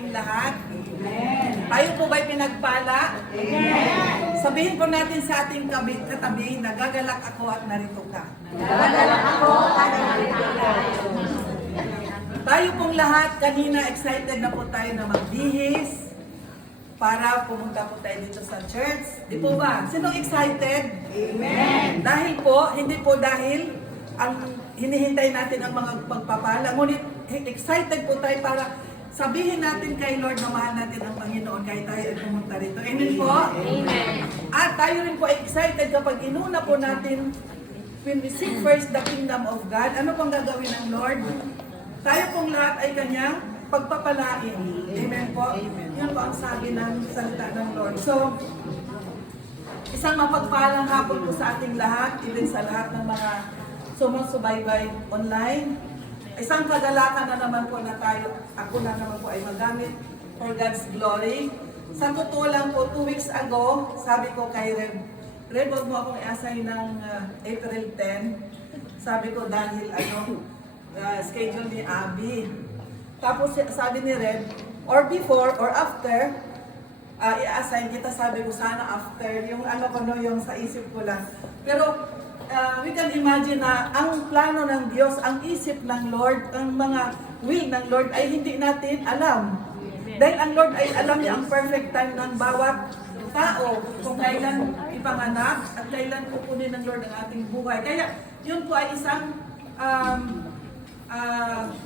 ating lahat? Amen. Tayo po ba'y pinagpala? Amen. Sabihin po natin sa ating katabi, nagagalak ako at narito ka. Nagagalak ako at narito ka. Tayo pong lahat, kanina excited na po tayo na magbihis para pumunta po tayo dito sa church. Di po ba? Sinong excited? Amen. Dahil po, hindi po dahil ang hinihintay natin ang mga pagpapala. Ngunit excited po tayo para sabihin natin kay Lord na mahal natin ang Panginoon kahit tayo ay pumunta rito. Amen po? Amen. At tayo rin po excited kapag inuna po natin, when we seek first the kingdom of God, ano pong gagawin ng Lord? Tayo pong lahat ay kanyang pagpapalain. Amen po? Yan po ang sabi ng salita ng Lord. So, isang mapagpalang hapon po sa ating lahat, even sa lahat ng mga sumusubaybay online. Isang kagalakan na naman po na tayo, ako na naman po ay magamit for God's glory. Sa totoo lang po, 2 weeks ago, sabi ko kay Red, wag mo akong i-assign ng April 10. Sabi ko dahil schedule ni Abby. Tapos sabi ni Red, or before or after, i-assign kita, sabi ko sana after, yung yung sa isip ko lang. Pero we can imagine na ang plano ng Diyos, ang isip ng Lord, ang mga will ng Lord ay hindi natin alam. Dahil ang Lord ay alam niya ang perfect time ng bawat tao, kung kailan ipanganak at kailan kukunin ng Lord ang ating buhay. Kaya yun po ay isang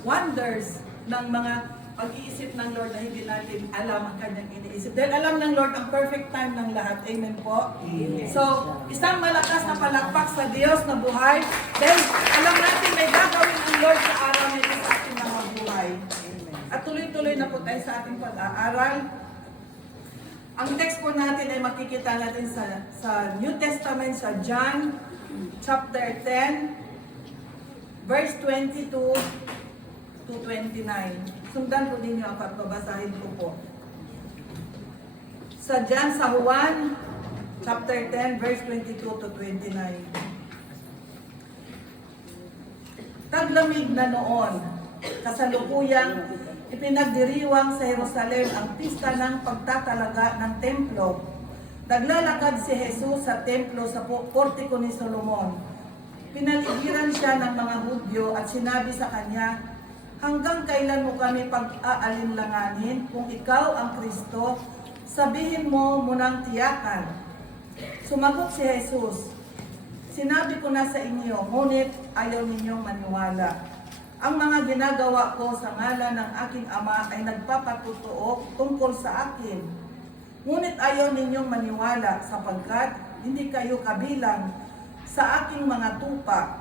wonders ng mga pag-iisip ng Lord na hindi natin alam ang kanyang iniisip. Dahil alam ng Lord ang perfect time ng lahat. Amen po? Amen. So, isang malakas na palakpak sa Diyos na buhay. Dahil alam natin may gagawin ang Lord sa araw nito sa ating mga buhay. Amen. At tuloy-tuloy na po tayo sa ating pag-aaral. Ang text po natin ay makikita natin sa New Testament, sa John chapter 10, verse 22 to 29. Sundan po ninyo ang pagbabasahin ko po. Sa Juan, chapter 10, verse 22 to 29. Taglamig na noon, kasalukuyang ipinagdiriwang sa Jerusalem ang pista ng pagtatalaga ng templo. Naglalakad si Jesus sa templo sa portiko ni Solomon. Pinaligiran siya ng mga Hudyo at sinabi sa kanya, hanggang kailan mo kami pag-aalinlanganin? Kung ikaw ang Kristo, sabihin mo munang tiyakan. Sumagot si Jesus, sinabi ko na sa inyo, ngunit ayaw ninyong maniwala. Ang mga ginagawa ko sa ngalan ng aking Ama ay nagpapatutuo tungkol sa akin. Ngunit ayaw ninyong maniwala sapagkat hindi kayo kabilang sa aking mga tupa.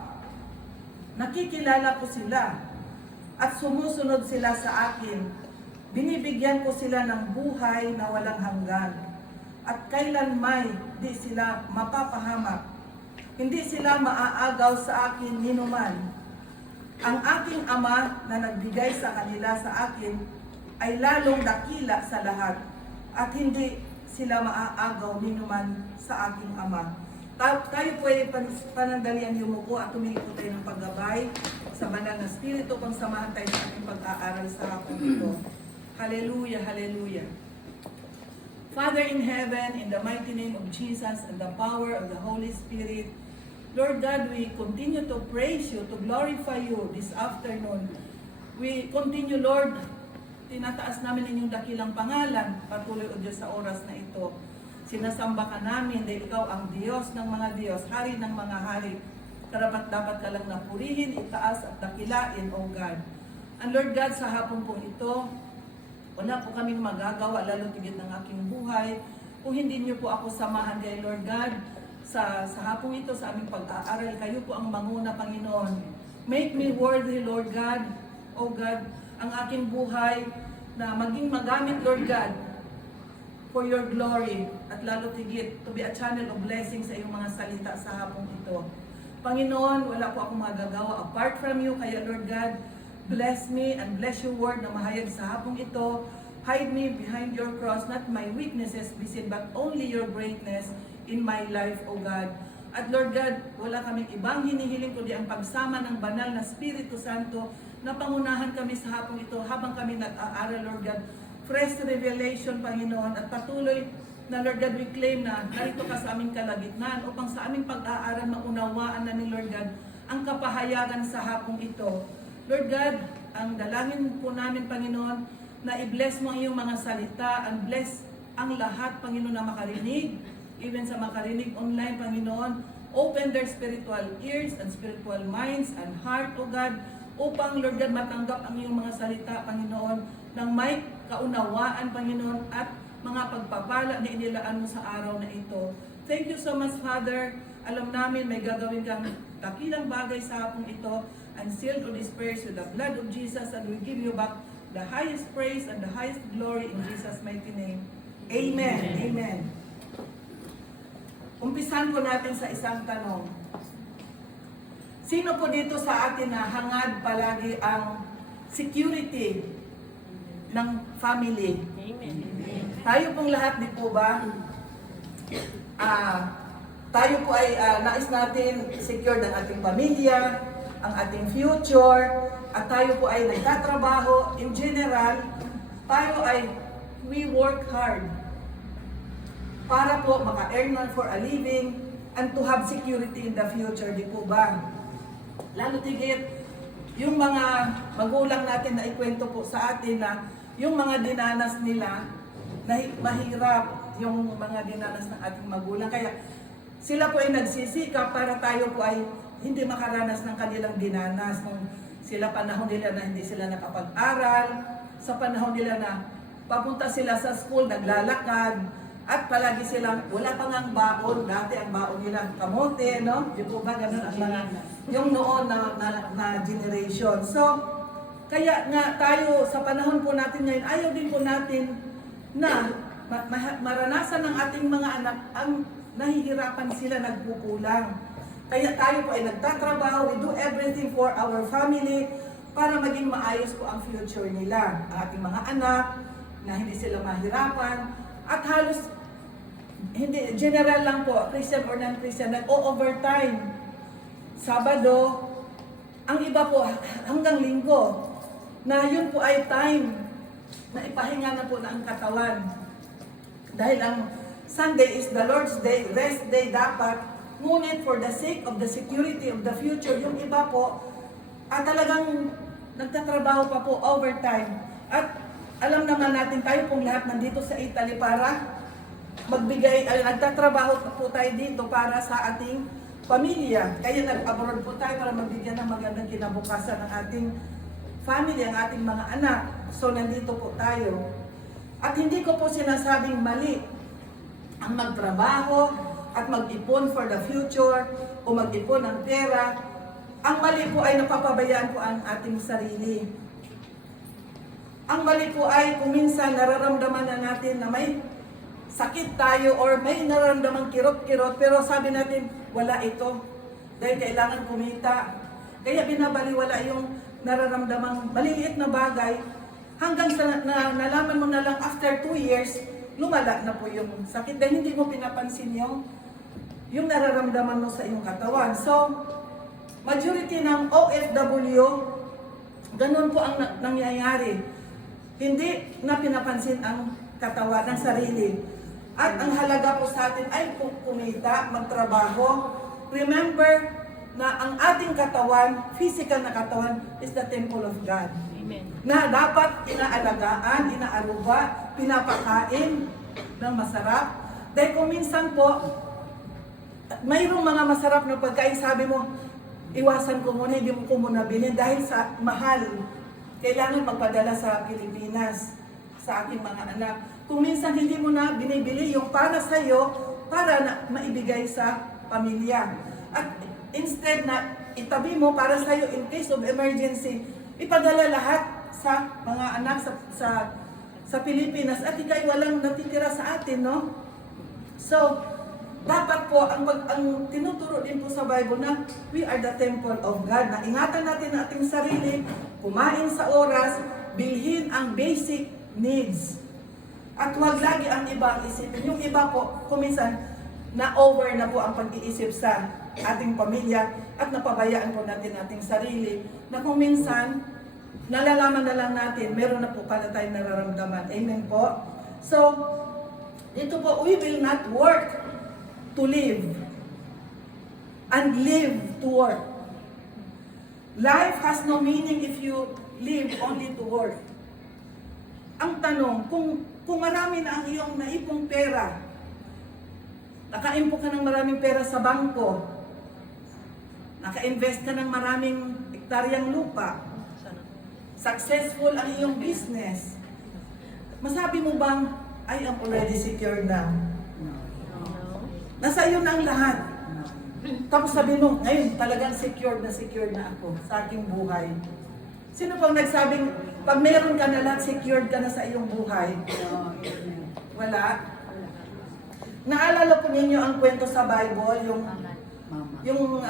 Nakikilala ko sila at sumusunod sila sa akin. Binibigyan ko sila ng buhay na walang hanggan. At kailanmay di sila mapapahamak. Hindi sila maaagaw sa akin ninuman. Ang aking Ama na nagbigay sa kanila sa akin ay lalong dakila sa lahat. At hindi sila maaagaw ninuman sa aking Ama. Tayo po ay panandalian yumuko at tumingin po tayo ng paggabay sa banal na Espiritu kung samahan tayo sa ating pag-aaral sa hapon ito. Hallelujah, hallelujah. Father in heaven, in the mighty name of Jesus and the power of the Holy Spirit, Lord God, we continue to praise you, to glorify you this afternoon. We continue, Lord, tinataas namin inyong dakilang pangalan, patuloy o Diyos sa oras na ito. Sinasamba ka namin dahil ikaw ang Diyos ng mga Diyos, Hari ng mga Hari. Karapat-dapat ka lang na purihin, itaas at dakilain, O God. And Lord God, sa hapon po ito, wala po kaming magagawa, lalo tigit ng aking buhay. Kung hindi niyo po ako samahan kay Lord God, sa hapon ito, sa aming pag-aaral, kayo po ang manguna, Panginoon. Make me worthy, Lord God, O God, ang aking buhay na maging magamit, Lord God, for your glory, at lalo tigit to be a channel of blessing sa iyong mga salita sa hapong ito. Panginoon, wala po akong magagawa apart from you, kaya Lord God, bless me and bless your word na mahayag sa hapong ito. Hide me behind your cross, not my weaknesses be seen, but only your greatness in my life, O God. At Lord God, wala kaming ibang hinihiling kundi ang pagsama ng banal na Espiritu Santo na pangunahan kami sa hapong ito habang kami nag-aaral, Lord God. fresh revelation, Panginoon, at patuloy na, Lord God, we claim na narito ka sa aming kalagitnaan upang sa aming pag-aaral maunawaan na ni Lord God ang kapahayagan sa hapong ito. Lord God, ang dalangin po namin, Panginoon, na i-bless mo ang iyong mga salita and bless ang lahat, Panginoon, na makarinig, even sa makarinig online, Panginoon. Open their spiritual ears and spiritual minds and heart, O God, upang, Lord God, matanggap ang iyong mga salita, Panginoon, ng may kaunawaan, Panginoon, at mga pagpapala na inilaan mo sa araw na ito. Thank you so much, Father. Alam namin may gagawin kang dakilang bagay sa hapong ito, and sealed on these prayers with the blood of Jesus, and we give you back the highest praise and the highest glory in Jesus' mighty name. Amen. Amen. Umpisan po natin sa isang tanong. Sino po dito sa atin na hangad palagi ang security ng family? Amen. Tayo pong lahat, di po ba? Tayo po ay nais natin secure ng ating pamilya, ang ating future, at tayo po ay nagtatrabaho. In general, tayo ay we work hard para po maka-earn for a living and to have security in the future, di po ba? Lalo tigit, yung mga magulang natin na ikwento po sa atin na yung mga dinanas nila, na mahirap yung mga dinanas ng ating magulang. Kaya sila po ay nagsisikap para tayo po ay hindi makaranas ng kanilang dinanas. Nung sila panahon nila na hindi sila nakapag-aral, sa panahon nila na papunta sila sa school, naglalakad, at palagi silang, wala pang ang baon, dati ang baon nila kamote, no? Di po ba ganun ang mga, yung noon na generation. So, kaya nga tayo, sa panahon po natin ngayon, ayaw din po natin na maranasan ng ating mga anak ang nahihirapan sila, nagkukulang. Kaya tayo po ay nagtatrabaho, we do everything for our family para maging maayos po ang future nila. Ang ating mga anak, na hindi sila mahirapan, at halos, hindi, general lang po, Christian or non-Christian, nag-o-overtime. Sabado, ang iba po hanggang linggo, na yun po ay time na ipahinga na po na ang katawan. Dahil ang Sunday is the Lord's Day, rest day dapat, ngunit for the sake of the security of the future, yung iba po, talagang nagtatrabaho pa po overtime. At alam naman natin, tayo pong lahat nandito sa Italy para magbigay, nagtatrabaho po tayo dito para sa ating pamilya. Kaya nag-abroad po tayo para magbigyan ng magandang kinabukasan ng ating family, ang ating mga anak. So nandito po tayo. At hindi ko po sinasabing mali ang magtrabaho at mag-ipon for the future o mag-ipon ng pera. Ang mali po ay napapabayaan po ang ating sarili. Ang mali po ay kung minsan nararamdaman na natin na may sakit tayo or may nararamdamang kirot-kirot, pero sabi natin, wala ito. Dahil kailangan kumita. Kaya binabaliwala yung nararamdamang maliliit na bagay hanggang sa nalaman mo na lang after 2 years, lumala na po yung sakit dahil hindi mo pinapansin yung nararamdaman mo sa iyong katawan. So, majority ng OFW, ganun po ang nangyayari. Hindi na pinapansin ang katawan ng sarili. At ang halaga po sa atin ay kumita, magtrabaho. Remember na ang ating katawan, physical na katawan, is the temple of God. Amen. Na dapat inaalagaan, inaaruga, pinapakain ng masarap. Dahil kung minsan po, mayroong mga masarap na pagkain, sabi mo, iwasan ko muna, hindi mo ko muna bilhin dahil sa mahal. Kailangan magpadala sa Pilipinas, sa aking mga anak. Kung minsan hindi mo na binibili yung para sa iyo, para na maibigay sa pamilya. At instead na itabi mo para sa iyo in case of emergency, ipadala lahat sa mga anak sa Pilipinas at ikay walang natitira sa atin, no? So, dapat po, ang tinuturo din po sa Bible na we are the temple of God, na ingatan natin ang ating sarili, kumain sa oras, bilhin ang basic needs. At huwag lagi ang iba ang isipin. Yung iba po, kuminsan, na-over na po ang pag-iisip sa ating pamilya at napabayaan po natin ating sarili na kung minsan, nalalaman na lang natin, meron na po pala tayong nararamdaman. Amen po? So, ito po, we will not work to live and live to work. Life has no meaning if you live only to work. Ang tanong, kung marami na ang iyong naipong pera, naka-impok ka ng maraming pera sa bangko, naka-invest ka ng maraming hektaryang lupa, successful ang iyong business, masabi mo bang, I am already secure na? Nasa iyo na ang lahat. Tapos sabi mo, ngayon talagang secure na ako sa aking buhay. Sino pang nagsabing, pag meron ka na lahat, secured ka na sa iyong buhay? Wala. Naalala po ninyo ang kwento sa Bible, yung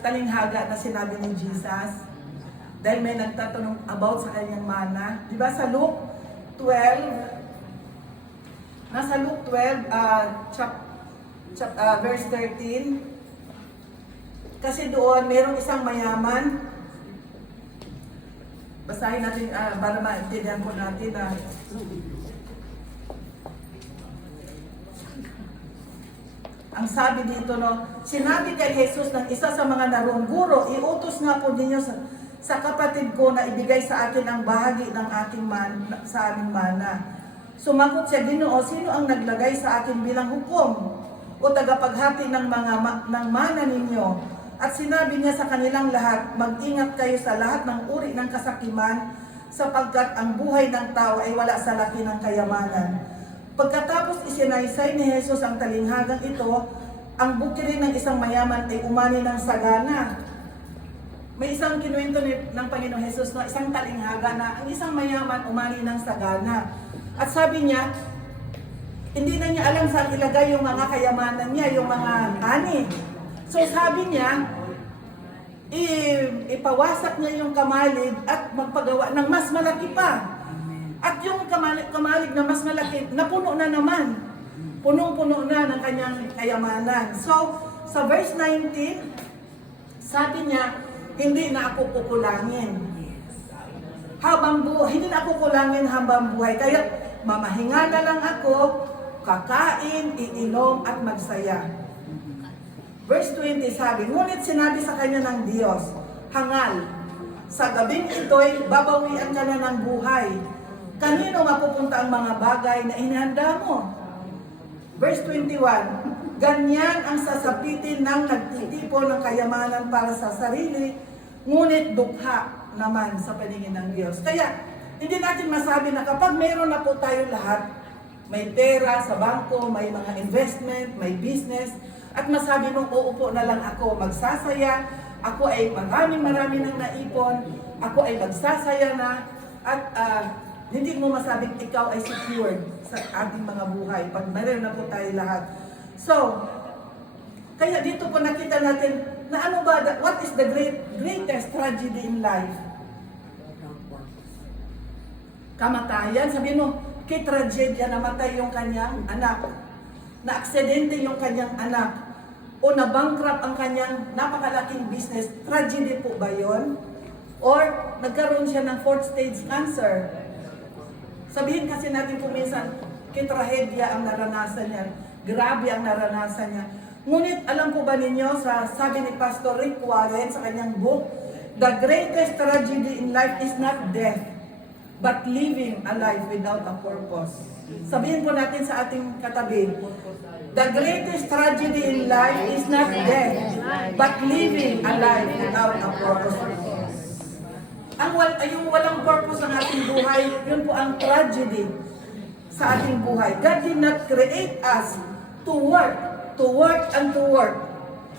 talinghaga na sinabi ni Jesus? Dahil may nagtatanong about sa kanyang mana. Di ba sa Luke 12, nasa Luke 12, verse 13, kasi doon, merong isang mayaman. Basahin natin para maintindihan po natin na ang sabi dito, no, sinabi kay Jesus ng isa sa mga naroon, Guro, iutos nga po ninyo sa kapatid ko na ibigay sa akin ang bahagi ng aking sa aming mana. Sumagot siya, Ginoo, sino ang naglagay sa akin bilang hukom o tagapaghati ng mana ninyo? At sinabi niya sa kanilang lahat, mag-ingat kayo sa lahat ng uri ng kasakiman, sapagkat ang buhay ng tao ay wala sa laki ng kayamanan. Pagkatapos isinaysay ni Jesus ang talinghagang ito, ang bukid ng isang mayaman ay umani ng sagana. May isang kinuwento ng Panginoong Jesus, no, isang talinghaga na ang isang mayaman umani ng sagana. At sabi niya, hindi na niya alam saan ilagay yung mga kayamanan niya, yung mga ani. So sabi niya, ipawasak niya yung kamalig at magpagawa ng mas malaki pa. At yung kamalig na mas malaki, napuno na naman. Punong-puno na ng kanyang kayamanan. So, sa verse 19, sabi niya, hindi na ako kukulangin. Hindi na ako kulangin habang buhay. Kaya mamahinga na lang ako, kakain, iinom at magsaya. Verse 20 sabi, ngunit sinabi sa kanya ng Diyos, hangal, sa gabing ito'y babawian ka na ng buhay. Kanino mapupunta ang mga bagay na inihanda mo? Verse 21, ganyan ang sasapitin ng nagtitipon ng kayamanan para sa sarili, ngunit dukha naman sa paningin ng Diyos. Kaya, hindi natin masabi na kapag mayroon na po tayo lahat, may pera sa bangko, may mga investment, may business, at masabi mong uupo na lang ako, magsasaya, ako ay marami nang naipon, ako ay magsasaya na, at hindi mo masabing ikaw ay secured sa ating mga buhay pag meron na po tayo lahat. So, kaya dito po nakita natin na ano ba, what is the greatest tragedy in life? Kamatayan. Sabi mo, kay tragedya, namatay yung kanyang anak. Na-aksidente yung kanyang anak. O na-bankrupt ang kanyang napakalaking business. Tragedy po ba yun? Or nagkaroon siya ng 4th stage cancer. Sabihin kasi natin kung minsan, kitrahedya ang naranasan niya. Grabe ang naranasan niya. Ngunit alam po ba ninyo, sabi ni Pastor Rick Warren sa kanyang book, the greatest tragedy in life is not death, but living a life without a purpose. Sabihin po natin sa ating katabi, the greatest tragedy in life is not death, but living a life without a purpose. Yung walang purpose ng ating buhay, yun po ang tragedy sa ating buhay. God did not create us to work and to work.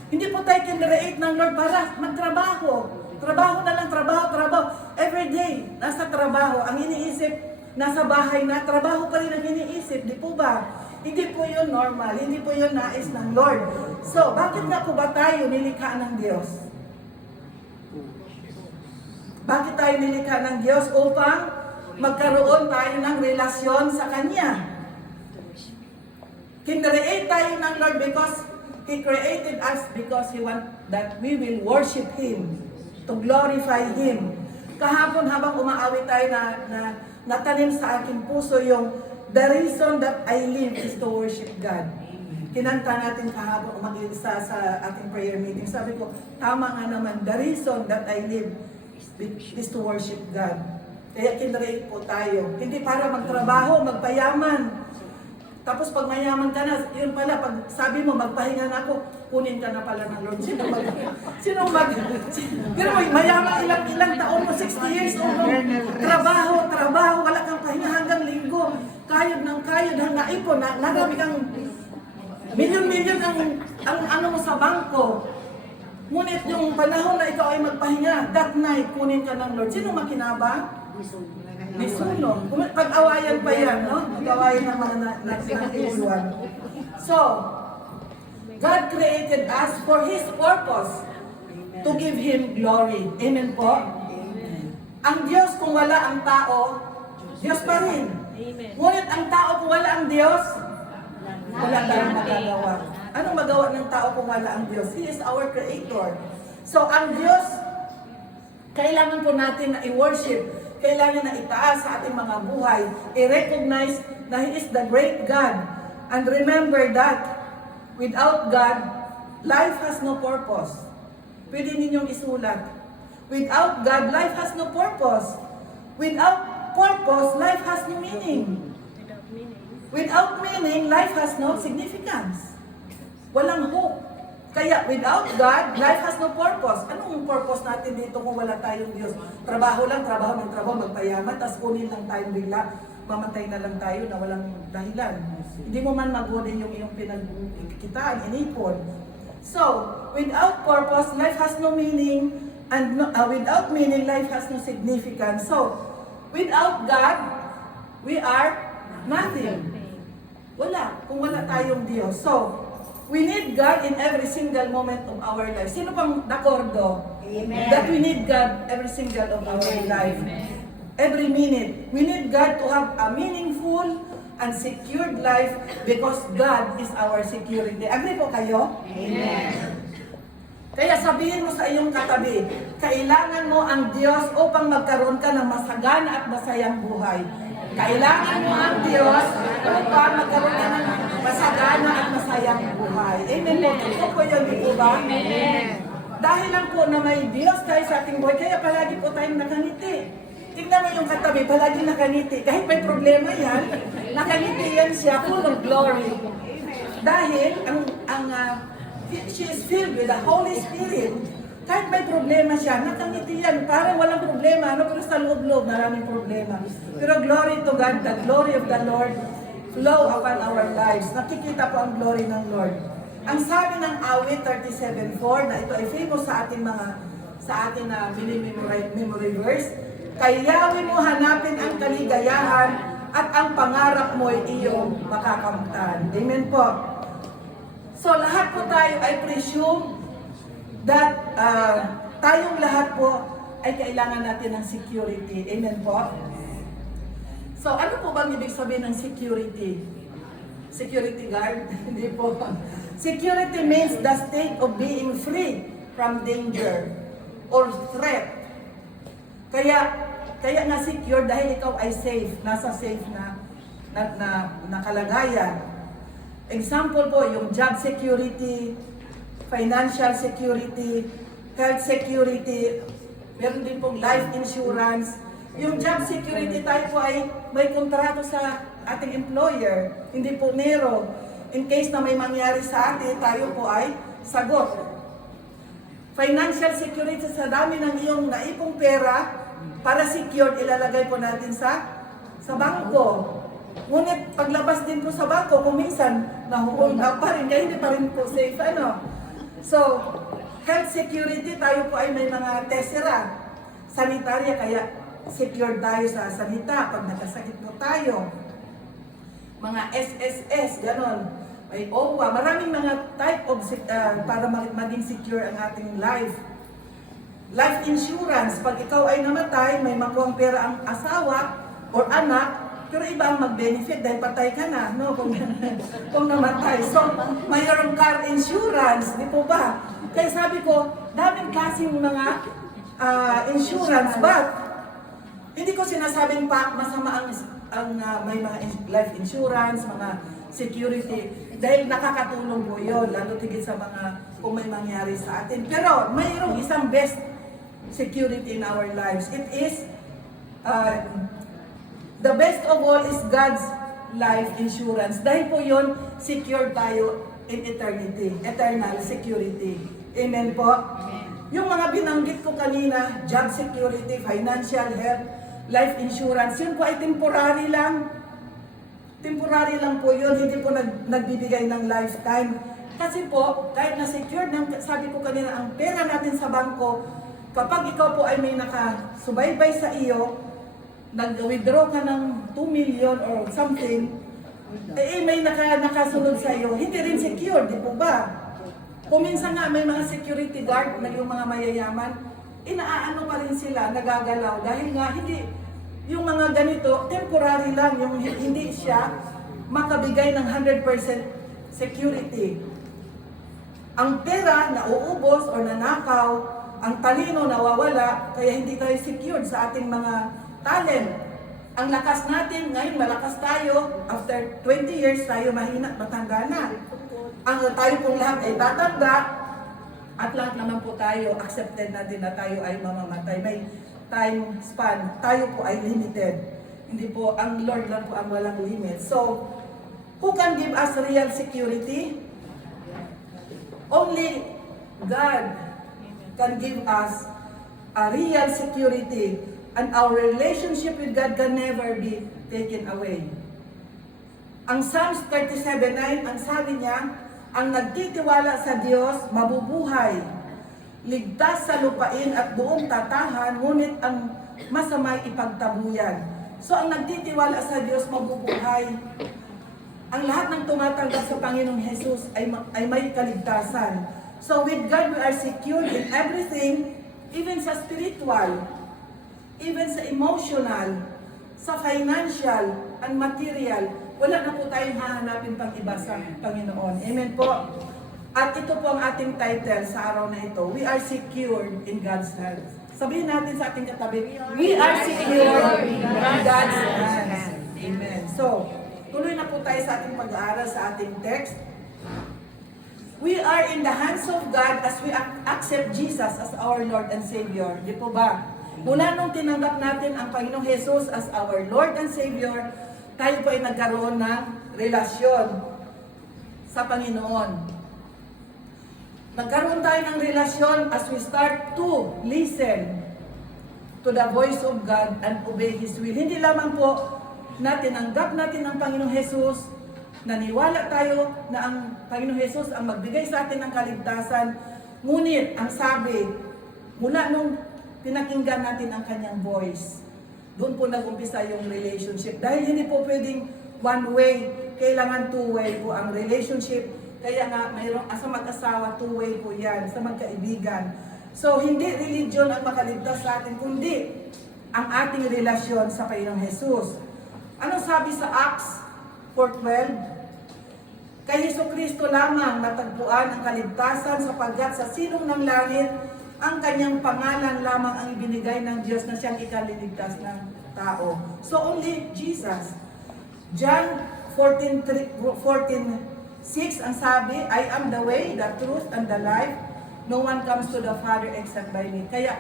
Hindi po tayo kinreate ng Lord para magtrabaho. Trabaho na lang, trabaho. Every day, nasa trabaho. Ang iniisip, nasa bahay na, trabaho pa rin ang iniisip. Di po ba? Hindi po yun normal. Hindi po yun nais ng Lord. So, bakit na po ba tayo nilikha ng Diyos? Bakit tayo nilikha ng Diyos? Upang magkaroon tayo ng relasyon sa Kanya. Kinreate tayo ng Lord because He created us because He want that we will worship Him, to glorify Him. Kahapon habang umaawit tayo na natanim sa aking puso yung the reason that I live is to worship God. Kinanta natin kahapon mag-isa sa ating prayer meeting. Sabi ko, tama nga naman, the reason that I live is to worship God. Kaya kinrate po tayo. Hindi para magtrabaho, magpayaman. Tapos pag mayaman ka na, yun pala, pag sabi mo, magpahinga na ako, kunin ka na pala ng Lord. Pero mayaman ilang taon mo, 60 years old mo, trabaho, wala kang pahinga hanggang linggo. Kayod ng kayod, hanggang naipon, narami kang milyon-milyon ang ano mo sa bangko. Ngunit yung panahon na ikaw ay magpahinga, that night, kunin ka ng Lord. Sino makinabang? Nisulong. Pag-awayan pa yan, no? Pag-awayan ng mga nagsinuwan. So, God created us for His purpose, to give Him glory. Amen po? Ang Diyos, kung wala ang tao, Diyos pa rin. Ngunit ang tao, kung wala ang Diyos, wala tayong magagawa. Anong magawa ng tao kung wala ang Diyos? He is our Creator. So, ang Diyos, kailangan po natin na i-worship. Kailangan na itaas sa ating mga buhay. I-recognize na He is the great God. And remember that without God, life has no purpose. Pwede ninyong isulat. Without God, life has no purpose. Without purpose, life has no meaning. Without meaning, life has no significance. Walang hope. Kaya without God, life has no purpose. Anong purpose natin dito kung wala tayong Diyos? Trabaho lang, trabaho, magpayaman, tapos kunin lang tayo bigla, mamatay na lang tayo na walang dahilan. Hindi mo man magunin yung iyong pinagkitaan, inipon. So, without purpose, life has no meaning, and without meaning, life has no significance. So, without God, we are nothing. Wala, kung wala tayong Diyos. So, we need God in every single moment of our life. Sino pang dakordo? Amen. That we need God every single of our life. Every minute. We need God to have a meaningful and secured life because God is our security. Agree po kayo? Amen. Kaya sabihin mo sa iyong katabi, kailangan mo ang Diyos upang magkaroon ka ng masagana at masayang buhay. Kailangan mo ang Diyos upang magkaroon ka ng masagana at masayang buhay. Amen po. Ito po yun, di po ba? Dahil lang po na may Diyos tayo sa ating buhay, kaya palagi po tayong nakangiti. Tingnan mo yung katabi, palagi nakangiti. Kahit may problema yan, nakangiti yan siya, full of glory. Dahil she is filled with the Holy Spirit. Kahit may problema siya, nakangiti yan. Parang walang problema, pero sa loob-loob, maraming problema. Pero glory to God, the glory of the Lord flow upon our lives. Nakikita po ang glory ng Lord. Ang sabi ng awit 37:4, na ito ay famous sa ating na memory verse, kay Yahweh mo hanapin ang kaligayahan at ang pangarap mo ay iyong makakamtan. Amen po. So lahat po tayo ay presume that tayong lahat po ay kailangan natin ng security. Amen po? So, ano po bang ibig sabihin ng security? Security guard? Hindi po. Security means the state of being free from danger or threat. Kaya nga secure dahil ikaw ay safe, nasa safe na kalagayan. Example po, yung job security, financial security, health security, meron din pong life insurance. Yung job security tayo po ay may kontrato sa ating employer, hindi po nero. In case na may mangyari sa atin, tayo po ay sagot. Financial security, sa dami ng iyong naipong pera, para secured, ilalagay po natin sa bangko. Ngunit paglabas din po sa bangko, kung minsan nahuhold up pa rin, kaya hindi pa rin po safe. So, health security, tayo po ay may mga tessera. Sanitarya, kaya secure tayo sa sanita pag nakasakit po tayo. Mga SSS, ganon. May OWA, maraming mga type of para maging secure ang ating life. Life insurance, pag ikaw ay namatay, may makuha pera ang asawa or anak, pero iba ang mag-benefit dahil patay ka na, no? Kung namatay. So, mayroong car insurance, di po ba? Kaya sabi ko, daming klaseng mga insurance, but Hindi ko sinasabing pa masama may mga life insurance, mga security, dahil nakakatulong po yun, lalo tigit sa mga kung may mangyari sa atin. Pero mayroong isang best security in our lives. It is, the best of all is God's life insurance. Dahil po yun, secure tayo in eternity, eternal security. Amen po? Yung mga binanggit ko kanina, job security, financial health, life insurance, yun po ay temporary lang. Temporary lang po yun, hindi po nagbibigay ng lifetime. Kasi po, kahit na secured, sabi ko kanina, ang pera natin sa bangko, kapag ikaw po ay may nakasubaybay sa iyo, nag-withdraw ka ng 2 million or something, may nakasunod sa iyo, hindi rin secured, di po ba? Kung minsan nga may mga security guard na yung mga mayayaman, inaaano pa rin sila, nagagalaw, dahil nga hindi, yung mga ganito, temporary lang, yung hindi siya makabigay ng 100% security. Ang pera na uubos o nanakaw, ang talino nawawala, kaya hindi tayo secured sa ating mga talent. Ang lakas natin, ngayon malakas tayo, after 20 years tayo mahina, matanda na. Ang tayo pong lahat ay tatanda, at lahat naman po tayo, accepted natin na tayo ay mamamatay. May time span, tayo po ay limited. Hindi po, ang Lord lang po ang walang limit. So, who can give us real security? Only God can give us a real security, and our relationship with God can never be taken away. Ang Psalms 37:9, ang sabi niya, ang nagtitiwala sa Diyos, mabubuhay. Ligtas sa lupain at doon tatahan, ngunit ang masamay ipagtabuyan. So ang nagtitiwala sa Diyos, mabubuhay. Ang lahat ng tumatanggap sa Panginoong Jesus ay may kaligtasan. So with God, we are secured in everything, even sa spiritual, even sa emotional, sa financial, and material. Wala na po tayong hahanapin pang iba sa Panginoon. Amen po. At ito po ang ating title sa araw na ito. We are secured in God's hands. Sabihin natin sa ating katabi, we are secured in God's hands. Amen. So, tuloy na po tayo sa ating pag-aaral sa ating text. We are in the hands of God as we accept Jesus as our Lord and Savior. Di po ba? Mula nung tinanggap natin ang Panginoong Jesus as our Lord and Savior, tayo po ay nagkaroon ng relasyon sa Panginoon. Nagkaroon tayo ng relasyon as we start to listen to the voice of God and obey His will. Hindi lamang po na tinanggap natin ang Panginoong Jesus, naniwala tayo na ang Panginoong Jesus ang magbigay sa atin ng kaligtasan, ngunit ang sabi, mula nung pinakinggan natin ang Kanyang voice, doon po nag-umpisa yung relationship. Dahil hindi po pwedeng one way, kailangan two-way po ang relationship. Kaya nga, mayroong sa mag-asawa, two-way po yan, sa magkaibigan. So, hindi religion ang makaligtas sa atin, kundi ang ating relasyon sa Panginoong Jesus. Anong sabi sa Acts 4:12? Kay Jesucristo lamang natagpuan ang kaligtasan sapagkat sa silong ng langit, ang kanyang pangalan lamang ang ibinigay ng Diyos na siyang ikaliligtas ng tao. So, only Jesus. John 14:6 ang sabi, I am the way, the truth, and the life. No one comes to the Father except by me. Kaya,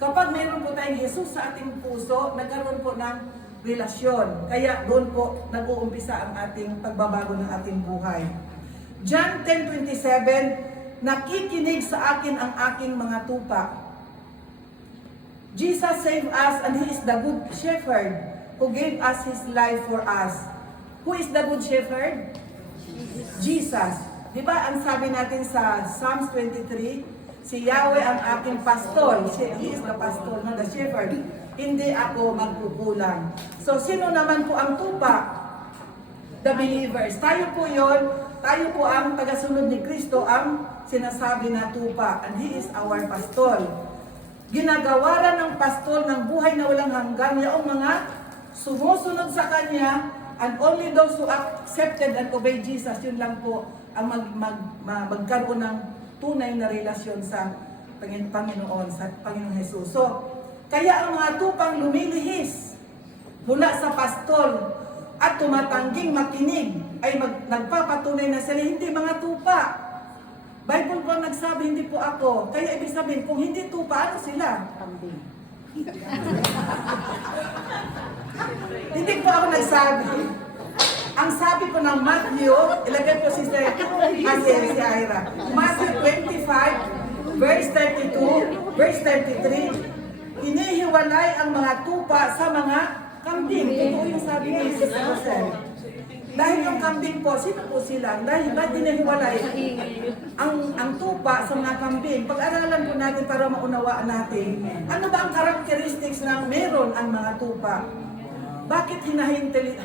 kapag mayroon po tayong Jesus sa ating puso, nagkaroon po ng relasyon. Kaya doon po nag-uumpisa ang ating pagbabago ng ating buhay. John 10:27, nakikinig sa akin ang aking mga tupa. Jesus saved us and He is the good shepherd who gave us His life for us. Who is the good shepherd? Jesus. Di ba ang sabi natin sa Psalms 23, si Yahweh ang aking pastor. He is the pastor, not the shepherd. Hindi ako magkukulang. So, sino naman po ang tupa? The believers. Tayo po yon. Tayo po ang tagasunod ni Kristo, ang sinasabi na tupa. And He is our pastor. Ginagawaran ng pastor ng buhay na walang hanggan, yaong mga sumusunod sa Kanya, and only those who accepted and obeyed Jesus, yun lang po ang magkaroon ng tunay na relasyon sa Panginoon, sa Panginoong Jesus. So, Kaya ang mga tupang lumilihis mula sa pastol at tumatangging makinig ay nagpapatunay na sila hindi mga tupa. Bible po ang nagsabi, hindi po ako. Kaya ibig sabihin, kung hindi tupa, ano sila? Kambing. Hindi po ako nagsabi. Ang sabi po ng Matthew, ilagay po si Ira. Matthew 25, verse 32, verse 33, hinihiwalay ang mga tupa sa mga kambing. Ito yung sabi ni Jesus Jose. Dahil yung kambing po, sino po sila? Dahil ba dinihiwalay ang tupa sa mga kambing? Pag-aralan po natin para maunawaan natin, ano ba ang characteristics na meron ang mga tupa? Bakit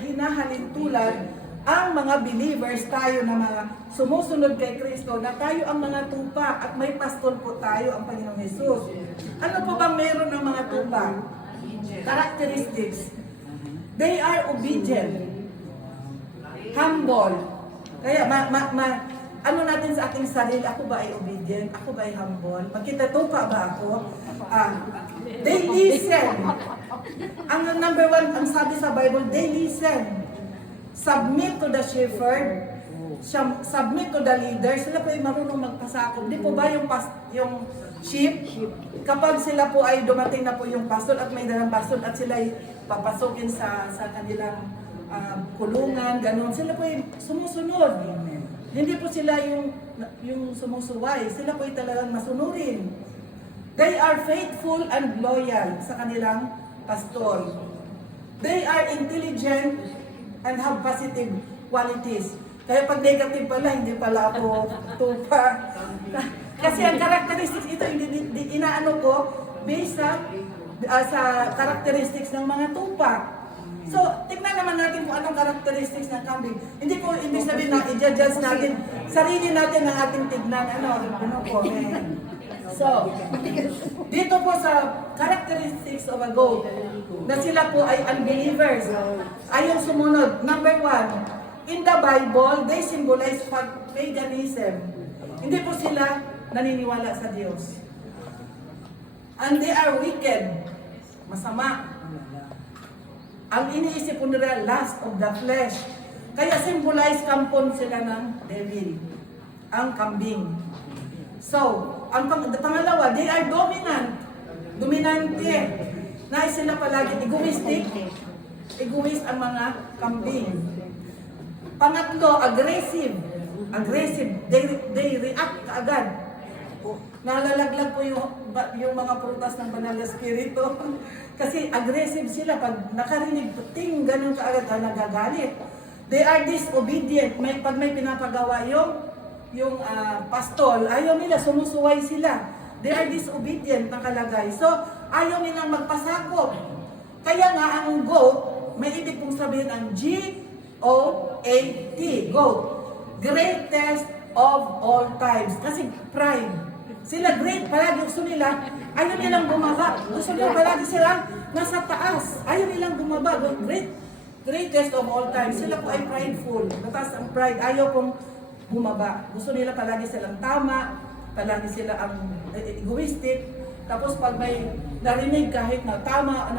hinahalintulad ang mga believers, tayo na mga sumusunod kay Kristo, na tayo ang mga tupa at may pastol po tayo, ang Panginoong Jesus? Ano po bang meron ng mga tupa? Characteristics. They are obedient. Humble. Kaya ano natin sa ating sarili, ako ba ay obedient? Ako ba ay humble? Magkita tupa ba ako? They listen. Ang number one, ang sabi sa Bible, they listen. Submit to the shepherd. Submit to the leader. Sila po ay marunong magpasakop. Di po ba yung sheep? Kapag sila po ay dumating na po yung pastor at may dalang pastor at sila ay papasukin sa kanilang kulungan, gano'n. Sila po ay sumusunod. Hindi po sila yung sumusuway. Sila po ay talagang masunurin. They are faithful and loyal sa kanilang pastor. They are intelligent and have positive qualities. Kaya pag negative pala, hindi pala ako tupa. Kasi ang characteristics ito, inaano ko based sa characteristics ng mga tupa. So, tingnan naman natin kung anong characteristics ng kambing. Hindi po ibig sabihin na i-judge natin, sarili natin ang ating tignan. Ano po, So, dito po sa characteristics of a goat, na sila po ay unbelievers, ayaw sumunod. Number one, in the Bible, they symbolize paganism. Hindi po sila naniniwala sa Diyos. And they are wicked. Masama. Ang iniisip po nila, lust of the flesh. Kaya symbolize kampon sila ng devil. Ang kambing. So, ang pangalawa, they are dominant. Dominante. Nais sila palagi egoistic. Egoist ang mga kambing. Pangatlo, aggressive. Aggressive. They react kaagad. Nalalaglag po yung mga prutas ng banal na spirito. Kasi aggressive sila. Pag nakarinig, ting, ganun kaagad, nagagalit. They are disobedient. Pag may pinapagawa yung pastol, ayaw nila, sumusuway sila. They are disobedient, nakalagay. So, ayaw nilang magpasakop. Kaya nga, ang goat, may ibig pong sabihin ang G-O-A-T, goat. Greatest of all times. Kasi pride. Sila great, palagi gusto nila, ayaw nilang bumaba. Gusto nila palagi sila nasa taas. Ayaw nilang bumaba. Greatest of all time. Sila po ay prideful. Mataas ang pride. Ayaw pong bumaba. Gusto nila palagi silang tama. Palagi sila ang egoistic. Tapos pag may narinig kahit na tama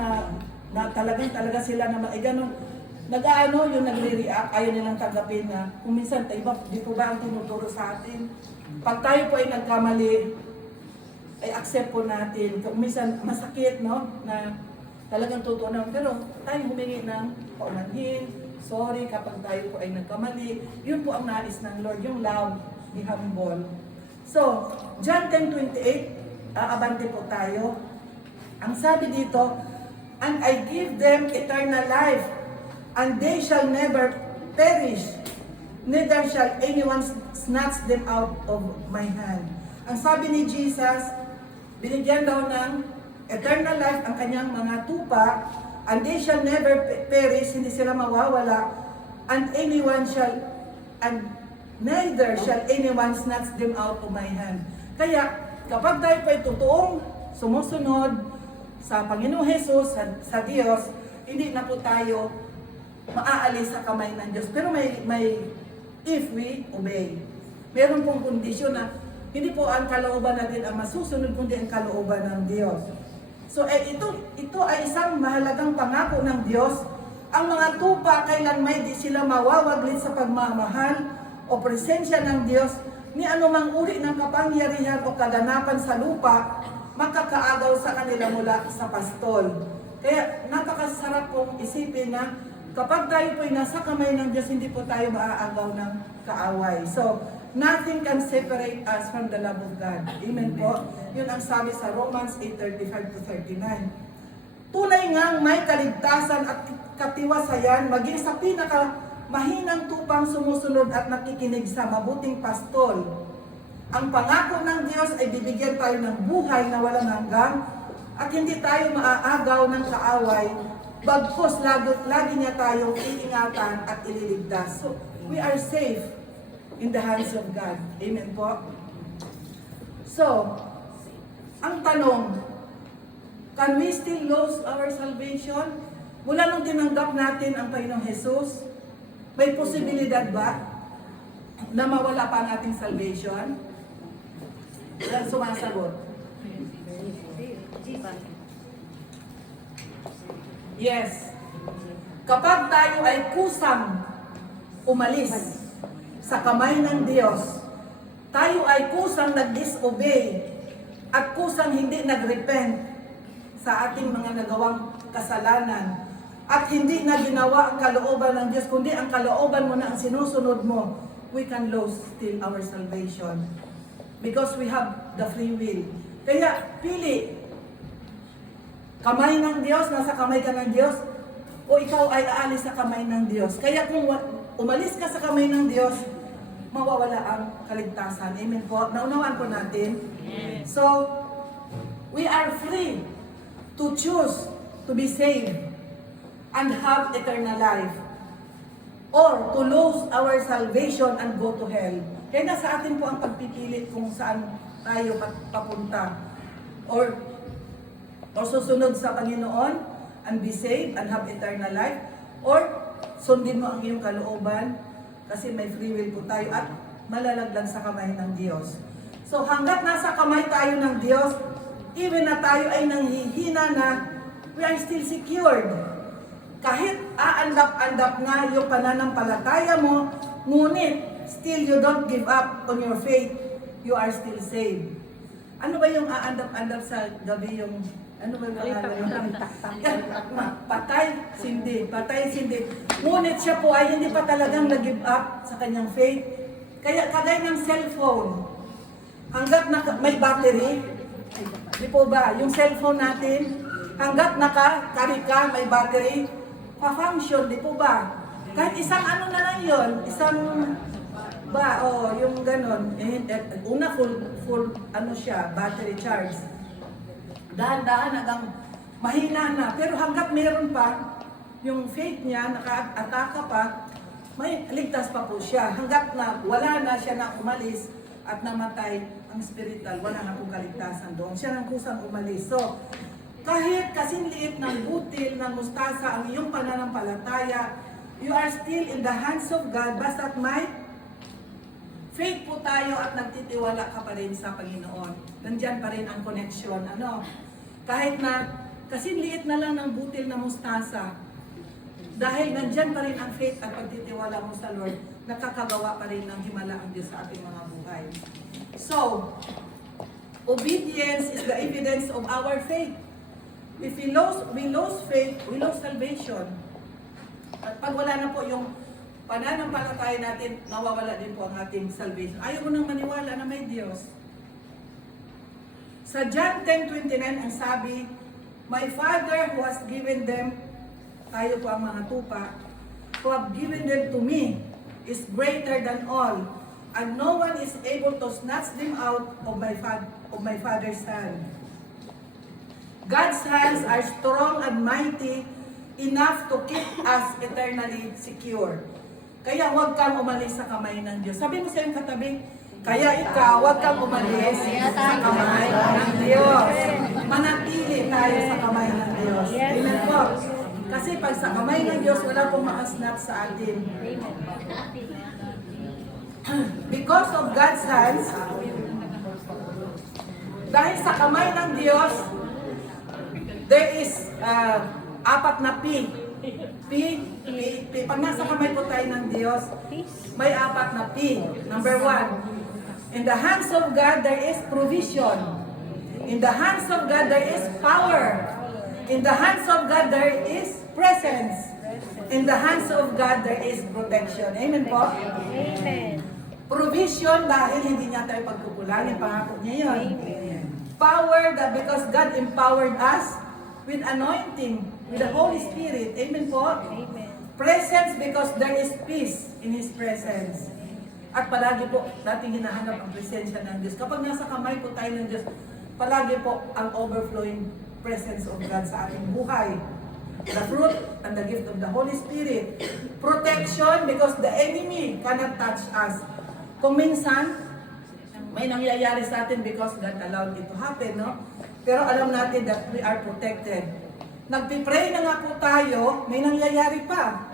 na talaga sila na ganun, nag-aano yung nagre-react, ayaw nilang tanggapin na kung minsan, iba, di po ba ang tinuturo sa atin? Pag tayo po ay nagkamali, ay accept po natin. Kung minsan masakit, no? Na talagang totoo naman. Pero tayo humingi ng paumanhin, sorry kapag tayo po ay nagkamali. Yun po ang nais ng Lord, yung love, the humble. So, John 10:28, abante po tayo. Ang sabi dito, and I give them eternal life, and they shall never perish, neither shall anyone snatch them out of my hand. Ang sabi ni Jesus, binigyan daw ng eternal life ang kanyang mga tupa, and they shall never perish, hindi sila mawawala, and neither shall anyone snatch them out of my hand. Kaya, kapag tayo pa totoong sumusunod sa Panginoong Jesus, sa Diyos, hindi na po tayo maaalis sa kamay ng Diyos. Pero may if we obey. Meron pong kondisyon na hindi po ang kalooban natin ang masusunod, kundi ang kalooban ng Diyos. So ito ay isang mahalagang pangako ng Diyos. Ang mga tupa kailanman di sila mawawaglit sa pagmamahal o presensya ng Diyos ni anumang uri ng kapangyarihan o kaganapan sa lupa makakaagaw sa kanila mula sa pastol. Kaya napakasarap pong isipin na kapag tayo po'y nasa kamay ng Diyos, hindi po tayo maaagaw ng kaaway. So, nothing can separate us from the love of God. Amen po. Yun ang sabi sa Romans 8:35-39. Tunay ngang may kaligtasan at katiwasayan maging sa pinakamahinang tupang sumusunod at nakikinig sa mabuting pastol. Ang pangako ng Diyos ay bibigyan tayo ng buhay na walang hanggan at hindi tayo maaagaw ng kaaway, bagkus lagi niya tayong iingatan at ililigtas. So, we are safe in the hands of God. Amen po. So, ang tanong, can we still lose our salvation? Mula nung tinanggap natin ang Panginoong Jesus, may posibilidad ba na mawala pa ang ating salvation? Yan sumasagot. Yes. Kapag tayo ay kusang umalis sa kamay ng Diyos, tayo ay kusang nag-disobey at kusang hindi nag-repent sa ating mga nagawang kasalanan at hindi na ginawa ang kalooban ng Diyos, kundi ang kalooban mo na ang sinusunod mo, we can lose still our salvation because we have the free will. Kaya pili, kamay ng Diyos, nasa kamay ka ng Diyos, o ikaw ay aalis sa kamay ng Diyos. Kaya kung umalis ka sa kamay ng Diyos, mawawala ang kaligtasan. Amen po. Naunawaan po natin. So, we are free to choose to be saved and have eternal life, or to lose our salvation and go to hell. Kaya nasa atin po ang pagpipili kung saan tayo papunta. Or susunod sa Panginoon and be saved and have eternal life, or sundin mo ang iyong kalooban kasi may free will po tayo at malalaglag sa kamay ng Diyos. So hanggat nasa kamay tayo ng Diyos, even na tayo ay nanghihina na, we are still secured. Kahit aandap-andap na yung pananampalataya mo, ngunit still you don't give up on your faith, you are still saved. Ano ba yung aandap-andap sa gabi yung ano ba yung patay, sindi. Ngunit siya po ay hindi pa talagang nag-give up sa kanyang faith. Kaya kagaya ng cellphone, hanggat may battery, di po ba, yung cellphone natin, hanggat naka-carry ka, may battery, pa-function, di po ba? Kahit isang ano na lang yun, isang yung ganon, una full ano siya, battery charge. Dahan-dahan hanggang mahina na. Pero hanggat meron pa, yung faith niya, naka-ataka pa, may ligtas pa po siya. Hanggat na wala na siya na umalis at namatay, ang spiritual, wala na pong kaligtasan doon. Siya nang kusang umalis. So, kahit kasing liit ng butil, ng mustasa, ang iyong pananampalataya, you are still in the hands of God, basta't may faith po tayo at nagtitiwala ka pa rin sa Panginoon. Nandyan pa rin ang connection. Kahit na kasing liit na lang ng butil na mustasa, dahil nandyan pa rin ang faith at pagtitiwala mo sa Lord, nakakagawa pa rin ng himala ang Diyos sa ating mga buhay. So, obedience is the evidence of our faith. If we lose faith, we lose salvation. At pag wala na po yung pananampalataya natin, nawawala din po ang ating salvation. Ayaw mo nang maniwala na may Diyos. Sa John 10:29 ang sabi, my Father who has given them, tayo po ang mga tupa, who have given them to me, is greater than all, and no one is able to snatch them out of my Father's hand. God's hands are strong and mighty enough to keep us eternally secure. Kaya huwag kang umalis sa kamay ng Diyos. Sabi mo sa iyong katabi, kaya ikaw, huwag kang umalis sa kamay ng Diyos. Manatili tayo sa kamay ng Diyos. Amen po. Kasi pag sa kamay ng Diyos, wala pong makasnap sa atin. Because of God's hands, dahil sa kamay ng Diyos, there is apat na P. P. Pag nasa kamay po tayo ng Diyos, may apat na P. Number 1, in the hands of God, there is provision. In the hands of God, there is power. In the hands of God, there is presence. In the hands of God, there is protection. Amen po? Amen. Provision dahil hindi niya tayo pagkukulangin. Pangako niya yun. Power because God empowered us with anointing, with the Holy Spirit. Amen po? Amen. Presence because there is peace in His presence. At palagi po natin hinahanap ang presensya ng Diyos. Kapag nasa kamay po tayo ng Diyos, palagi po ang overflowing presence of God sa ating buhay. The fruit and the gift of the Holy Spirit. Protection because the enemy cannot touch us. Kung minsan, may nangyayari sa atin because God allowed it to happen, no? Pero alam natin that we are protected. Nagpipray na nga po tayo, may nangyayari pa.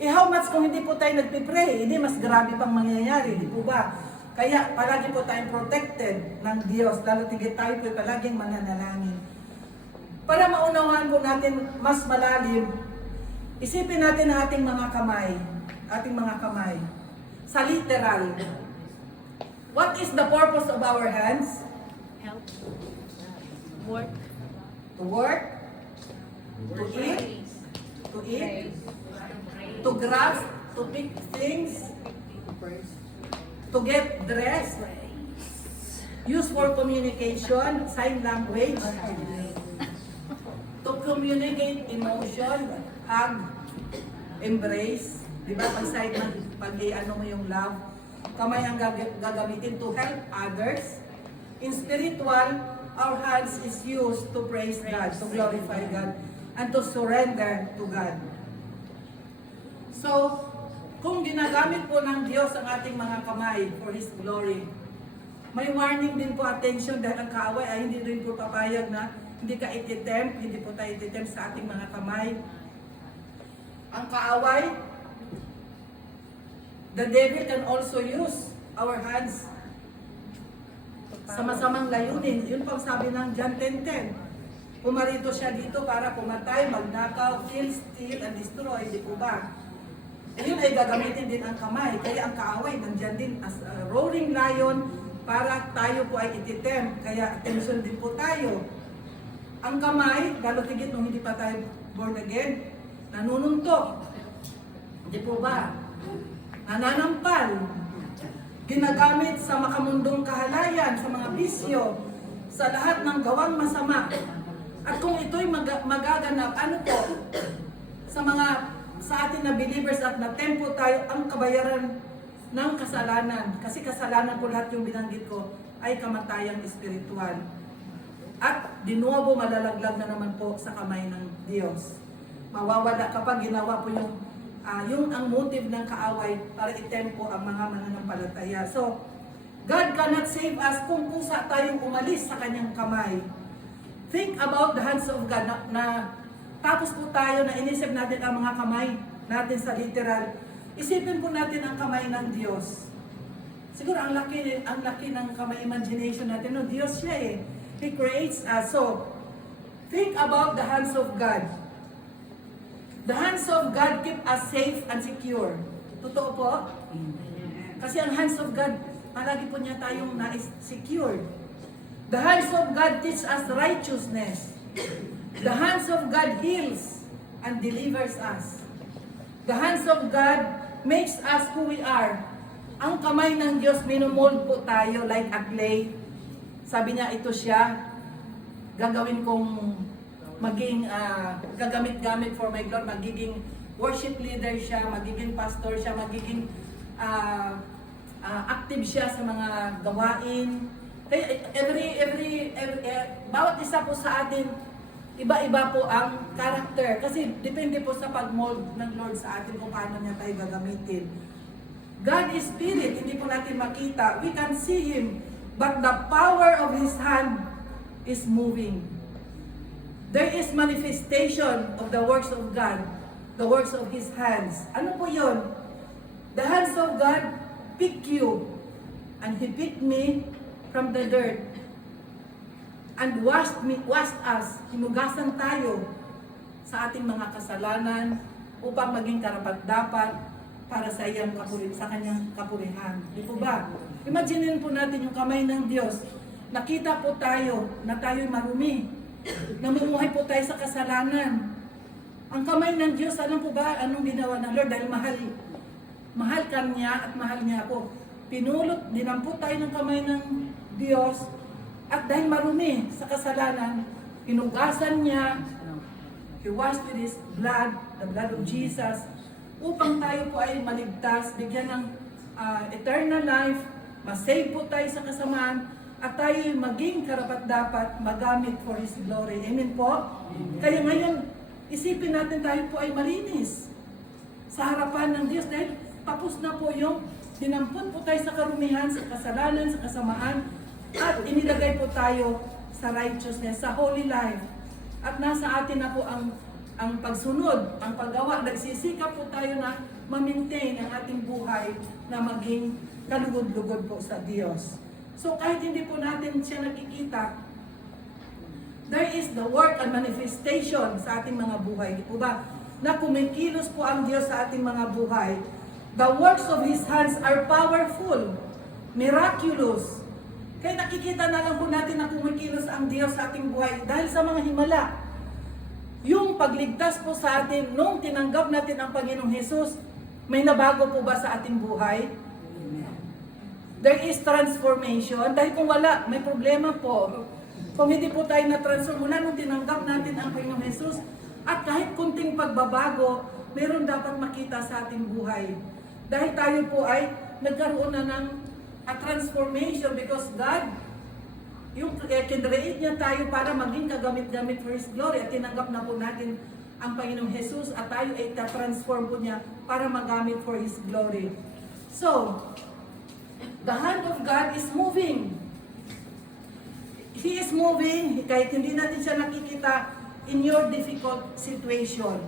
How much kung hindi po tayo nagpipray, hindi mas grabe pang mangyayari, di po ba? Kaya palagi po tayong protected ng Diyos, lalo tigit tayo po palaging mananalangin. Para maunawaan po natin mas malalim, isipin natin ang ating mga kamay, sa literal. What is the purpose of our hands? Help. Work. To work, to eat, to grasp, to pick things, to get dressed, use for communication, sign language, to communicate emotion, hug, embrace, di ba? Pag-ano mo yung love, kamay ang gagamitin to help others. In spiritual, our hands is used to praise God, to glorify God, and to surrender to God. So, kung ginagamit po ng Diyos ang ating mga kamay for His glory, may warning din po, attention, dahil ang kaaway ay hindi rin po papayag na hindi ka ititempt, hindi po tayo ititempt sa ating mga kamay. Ang kaaway, the devil can also use our hands sa masamang layunin. Yun pang sabi ng John 10:10. Pumarito siya dito para pumatay, magnakaw, kill, steal, and destroy. Di po ba? Yun ay gagamitin din ang kamay. Kaya ang kaaway, nandyan din as a roaring lion para tayo po ay ititempt. Kaya attention din po tayo. Ang kamay, lalo tigit nung hindi pa tayo born again, nanununtok. Di po ba? Nananampal. Ginagamit sa makamundong kahalayan, sa mga bisyo, sa lahat ng gawang masama. At kung ito'y magaganap, ano po? Sa atin na believers at natempo tayo ang kabayaran ng kasalanan. Kasi kasalanan po lahat yung binanggit ko ay kamatayang espiritual. At dinuobo malalaglag na naman po sa kamay ng Diyos. Mawawala kapag ginawa po yung ang motive ng kaaway para itempo ang mga mananampalataya. So, God cannot save us kung kusa tayong umalis sa kanyang kamay. Think about the hands of God na tapos po tayo na inisip natin ang mga kamay natin sa literal. Isipin po natin ang kamay ng Diyos. Siguro ang laki ng kamay imagination natin. No, Diyos siya eh. He creates us. So, think about the hands of God. The hands of God keep us safe and secure. Totoo po? Kasi ang hands of God, palagi po niya tayong na-secure. The hands of God teach us righteousness. The hands of God heals and delivers us. The hands of God makes us who we are. Ang kamay ng Diyos, minumold po tayo like a clay. Sabi niya, ito siya. Gagawin kong maging gagamit-gamit for my glory. Magiging worship leader siya, magiging pastor siya, magiging active siya sa mga gawain. Kaya bawat isa po sa atin, iba-iba po ang character. Kasi depende po sa pag-mold ng Lord sa atin kung paano niya tayo gagamitin. God is spirit, hindi po natin makita. We can see Him, but the power of His hand is moving. There is manifestation of the works of God, the works of His hands. Ano po yun? The hands of God pick you, and He picked me from the dirt. and washed us, hinugasan tayo sa ating mga kasalanan upang maging karapat-dapat para sa sa kanyang kapurihan. Di po ba? Imaginin po natin yung kamay ng Diyos. Nakita po tayo na tayo'y marumi. Namumuhay po tayo sa kasalanan. Ang kamay ng Diyos, alam po ba anong ginawa ng Lord? Dahil mahal ka niya at mahal niya ako. Pinulot, dinampot tayo ng kamay ng Diyos at dahil marumi sa kasalanan, hinugasan niya, He washed with His blood, the blood of Jesus, upang tayo po ay maligtas, bigyan ng eternal life, masave po tayo sa kasamaan, at tayo maging karapat-dapat magamit for His glory. Amen po? Kaya ngayon, isipin natin tayo po ay malinis sa harapan ng Diyos dahil tapos na po yung dinampot po tayo sa karumihan, sa kasalanan, sa kasamaan, at inilagay po tayo sa righteousness, sa holy life. At nasa atin na po ang pagsunod, ang paggawa. Nagsisikap po tayo na ma-maintain ang ating buhay na maging kalugod-lugod po sa Diyos. So kahit hindi po natin siya nakikita, there is the work and manifestation sa ating mga buhay. Di po ba? Na kumikilos po ang Diyos sa ating mga buhay. The works of His hands are powerful, miraculous. Kaya nakikita na lang po natin na kumikilos ang Diyos sa ating buhay dahil sa mga himala. Yung pagligtas po sa atin, nung tinanggap natin ang Panginoong Hesus, may nabago po ba sa ating buhay? There is transformation. Dahil kung wala, may problema po. Kung hindi po tayo na-transform mula nung tinanggap natin ang Panginoong Hesus, at kahit kunting pagbabago, meron dapat makita sa ating buhay. Dahil tayo po ay nagkaroon na ng a transformation because God, yung kinreate niya tayo para maging kagamit-gamit for His glory at tinanggap na po natin ang Panginoong Hesus at tayo ay transform po niya para magamit for His glory. So, the hand of God is moving. He is moving, kahit hindi natin siya nakikita in your difficult situation.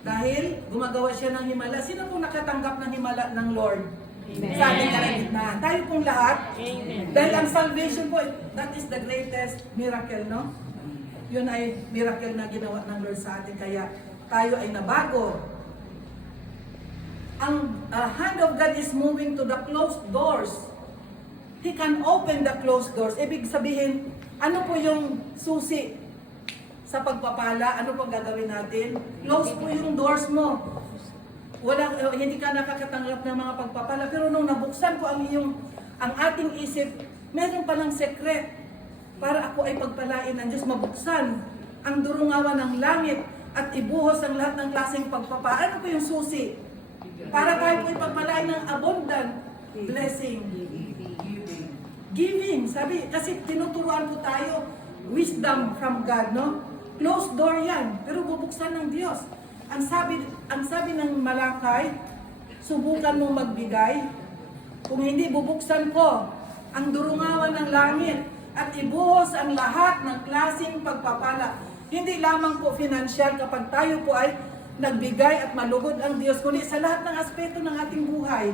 Dahil gumagawa siya ng himala. Sino pong nakatanggap ng himala ng Lord? Amen. Sa ating kalagitnaan. Tayo pong lahat. Amen. Dahil ang salvation po, that is the greatest miracle, no? Yun ay miracle na ginawa ng Lord sa atin. Kaya tayo ay nabago. Ang hand of God is moving to the closed doors. He can open the closed doors. Ibig sabihin, ano po yung susi sa pagpapala? Ano pong gagawin natin? Close po yung doors mo. Hindi ka nakakatanggap ng mga pagpapala. Pero nung nabuksan ko ang ating isip, meron palang sekret para ako ay pagpalain ng Diyos. Mabuksan ang durungawan ng langit at ibuhos ang lahat ng klaseng pagpapala. Ano po yung susi? Para tayo po ipagpalain ng abundant blessing. Giving. Sabi, kasi tinuturuan po tayo wisdom from God, no? Closed door yan, pero bubuksan ng Diyos. Ang sabi ng Malakay, subukan mong magbigay. Kung hindi, bubuksan ko ang durungawan ng langit at ibuhos ang lahat ng klaseng pagpapala. Hindi lamang po financial kapag tayo po ay nagbigay at malugod ang Diyos, kundi sa lahat ng aspeto ng ating buhay.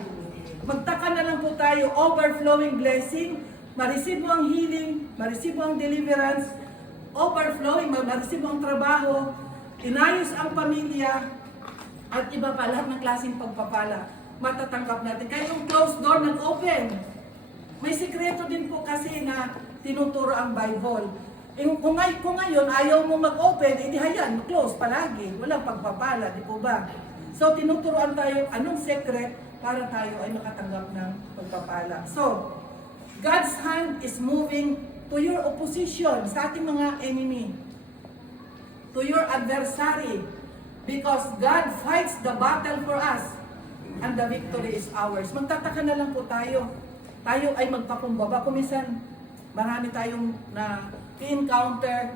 Magtaka na lang po tayo, overflowing blessing, maresibo ang healing, maresibo ang deliverance, overflowing, maresibo ang trabaho, inayos ang pamilya, at iba pa, lahat ng klaseng pagpapala, matatanggap natin. Kaya yung closed door nag-open. May sikreto din po kasi na tinuturo ang Bible. Kung ngayon ayaw mo mag-open, edi hayan, close palagi. Walang pagpapala, di po ba? So tinuturoan tayo anong secret para tayo ay makatanggap ng pagpapala. So, God's hand is moving to your opposition, sa ating mga enemy, to your adversary, because God fights the battle for us and the victory is ours. Magtataka na lang po tayo. Tayo ay magpakumbaba. Kuminsan, marami tayong i-encounter,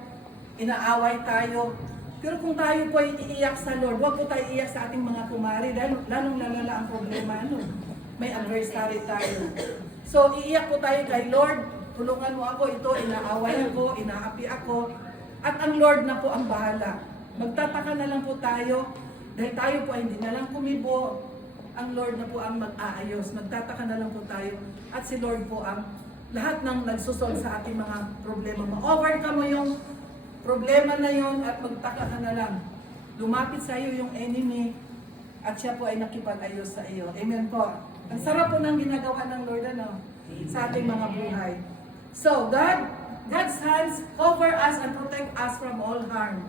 inaaway tayo. Pero kung tayo po ay iiyak sa Lord, huwag po tayo iiyak sa ating mga kumari dahil lalong lalala ang problema. May adversary tayo. So, iiyak po tayo kay Lord, tulungan mo ako, ito, inaaway ako, inaapi ako. At ang Lord na po ang bahala. Magtataka na lang po tayo, dahil tayo po ay hindi na lang kumibo, ang Lord na po ang mag-aayos. Magtataka na lang po tayo, at si Lord po ang lahat ng nagsusol sa ating mga problema. Ma-overcome mo yung problema na yun at magtaka ka na lang. Lumapit sa iyo yung enemy at siya po ay nakipag-ayos sa iyo. Amen po. Ang sarap po ng ginagawa ng Lord sa ating mga buhay. So, God's hands cover us and protect us from all harm.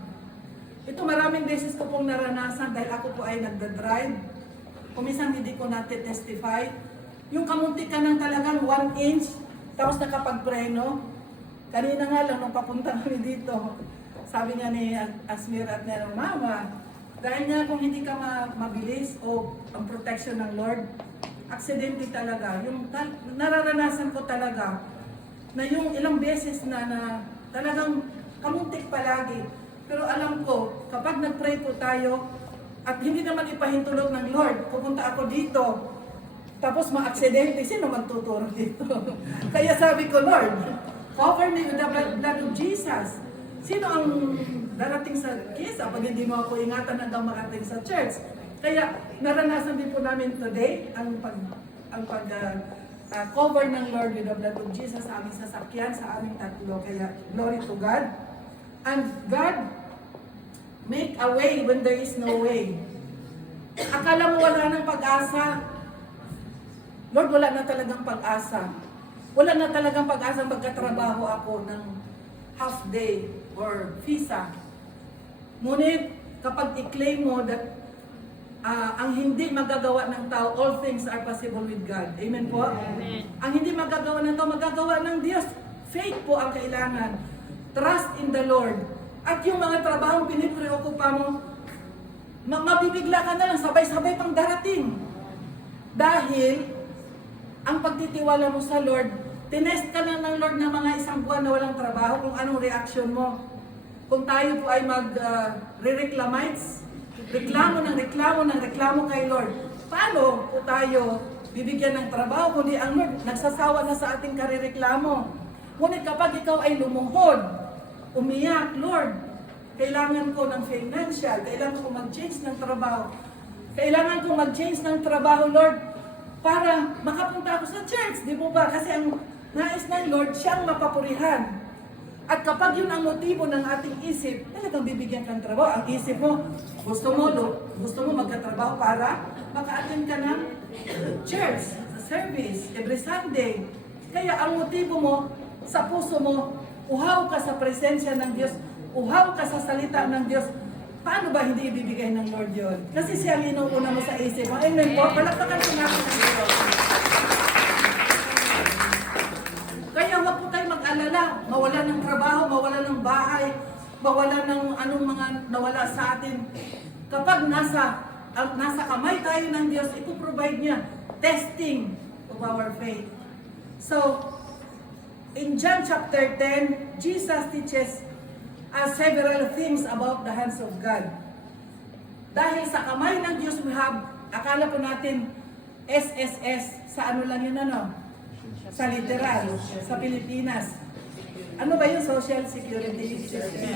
Ito maraming beses ko pong naranasan dahil ako po ay nagda-drive. Kuminsan hindi ko natitestify. Yung kamunti ka ng talagang 1 inch, tapos nakapagpreno. Kanina nga lang, nung papunta kami dito, sabi nga ni Asmir at Nero, Mama, dahil nga kung hindi ka mabilis o ang protection ng Lord, aksidente talaga. Yung nararanasan ko talaga na yung ilang beses na talagang kamuntik palagi. Pero alam ko, kapag nag-pray po tayo, at hindi naman ipahintulot ng Lord, pupunta ako dito, tapos ma-aksidente, sino magtuturo dito? Kaya sabi ko, Lord, cover me with the blood of Jesus. Sino ang darating sa kisa pag hindi mo ako ingatan hanggang makating sa church? Kaya naranasan din po namin today ang cover ng Lord with the blood of Jesus sa aming sasakyan, sa aming tatlo. Kaya glory to God. And God make a way when there is no way. Akala mo wala ng pag-asa. Lord, wala na talagang pag-asa. Wala na talagang pag-asa magkatrabaho ako ng half day or visa. Ngunit kapag i-claim mo that ang hindi magagawa ng tao, all things are possible with God. Amen po? Amen. Ang hindi magagawa ng tao, magagawa ng Diyos. Faith po ang kailangan. Trust in the Lord. At yung mga trabahong pinipreokupa mo, mabibigla ka na lang, sabay-sabay pang darating. Dahil, ang pagtitiwala mo sa Lord, tinest ka na ng Lord na mga 1 buwan na walang trabaho, kung anong reaction mo. Kung tayo po ay mag-re-reclamites, reklamo kay Lord. Paano po tayo bibigyan ng trabaho, kundi ang Lord nagsasawa na sa ating karireklamo. Ngunit kapag ikaw ay lumuhod, umiyak, Lord, kailangan ko ng financial, kailangan ko mag-change ng trabaho. Kailangan ko mag-change ng trabaho, Lord, para makapunta ako sa church, di mo ba? Kasi ang nais ng Lord, siyang mapapurihan. At kapag yun ang motibo ng ating isip, talagang bibigyan kang trabaho. Ang isip mo, gusto mo magkatrabaho para maka-attend ka ng church, service, every Sunday. Kaya ang motibo mo, sa puso mo, uhaw ka sa presensya ng Diyos, uhaw ka sa salita ng Diyos. Paano ba hindi ibibigay ng Lord yun? Kasi siya ang inuuna mo sa isip mo. Amen po, palakpakan po natin ng Diyos. Kaya huwag po tayo mag-alala, mawala ng trabaho, mawala ng bahay, mawala ng anong mga nawala sa atin. Kapag nasa kamay tayo ng Diyos, ipoprovide niya testing of our faith. So, in John chapter 10, Jesus teaches us several things about the hands of God. Dahil sa kamay ng Diyos we have, akala po natin SSS, sa ano lang yun sa literal, sa Pilipinas. Ano ba yung Social Security System?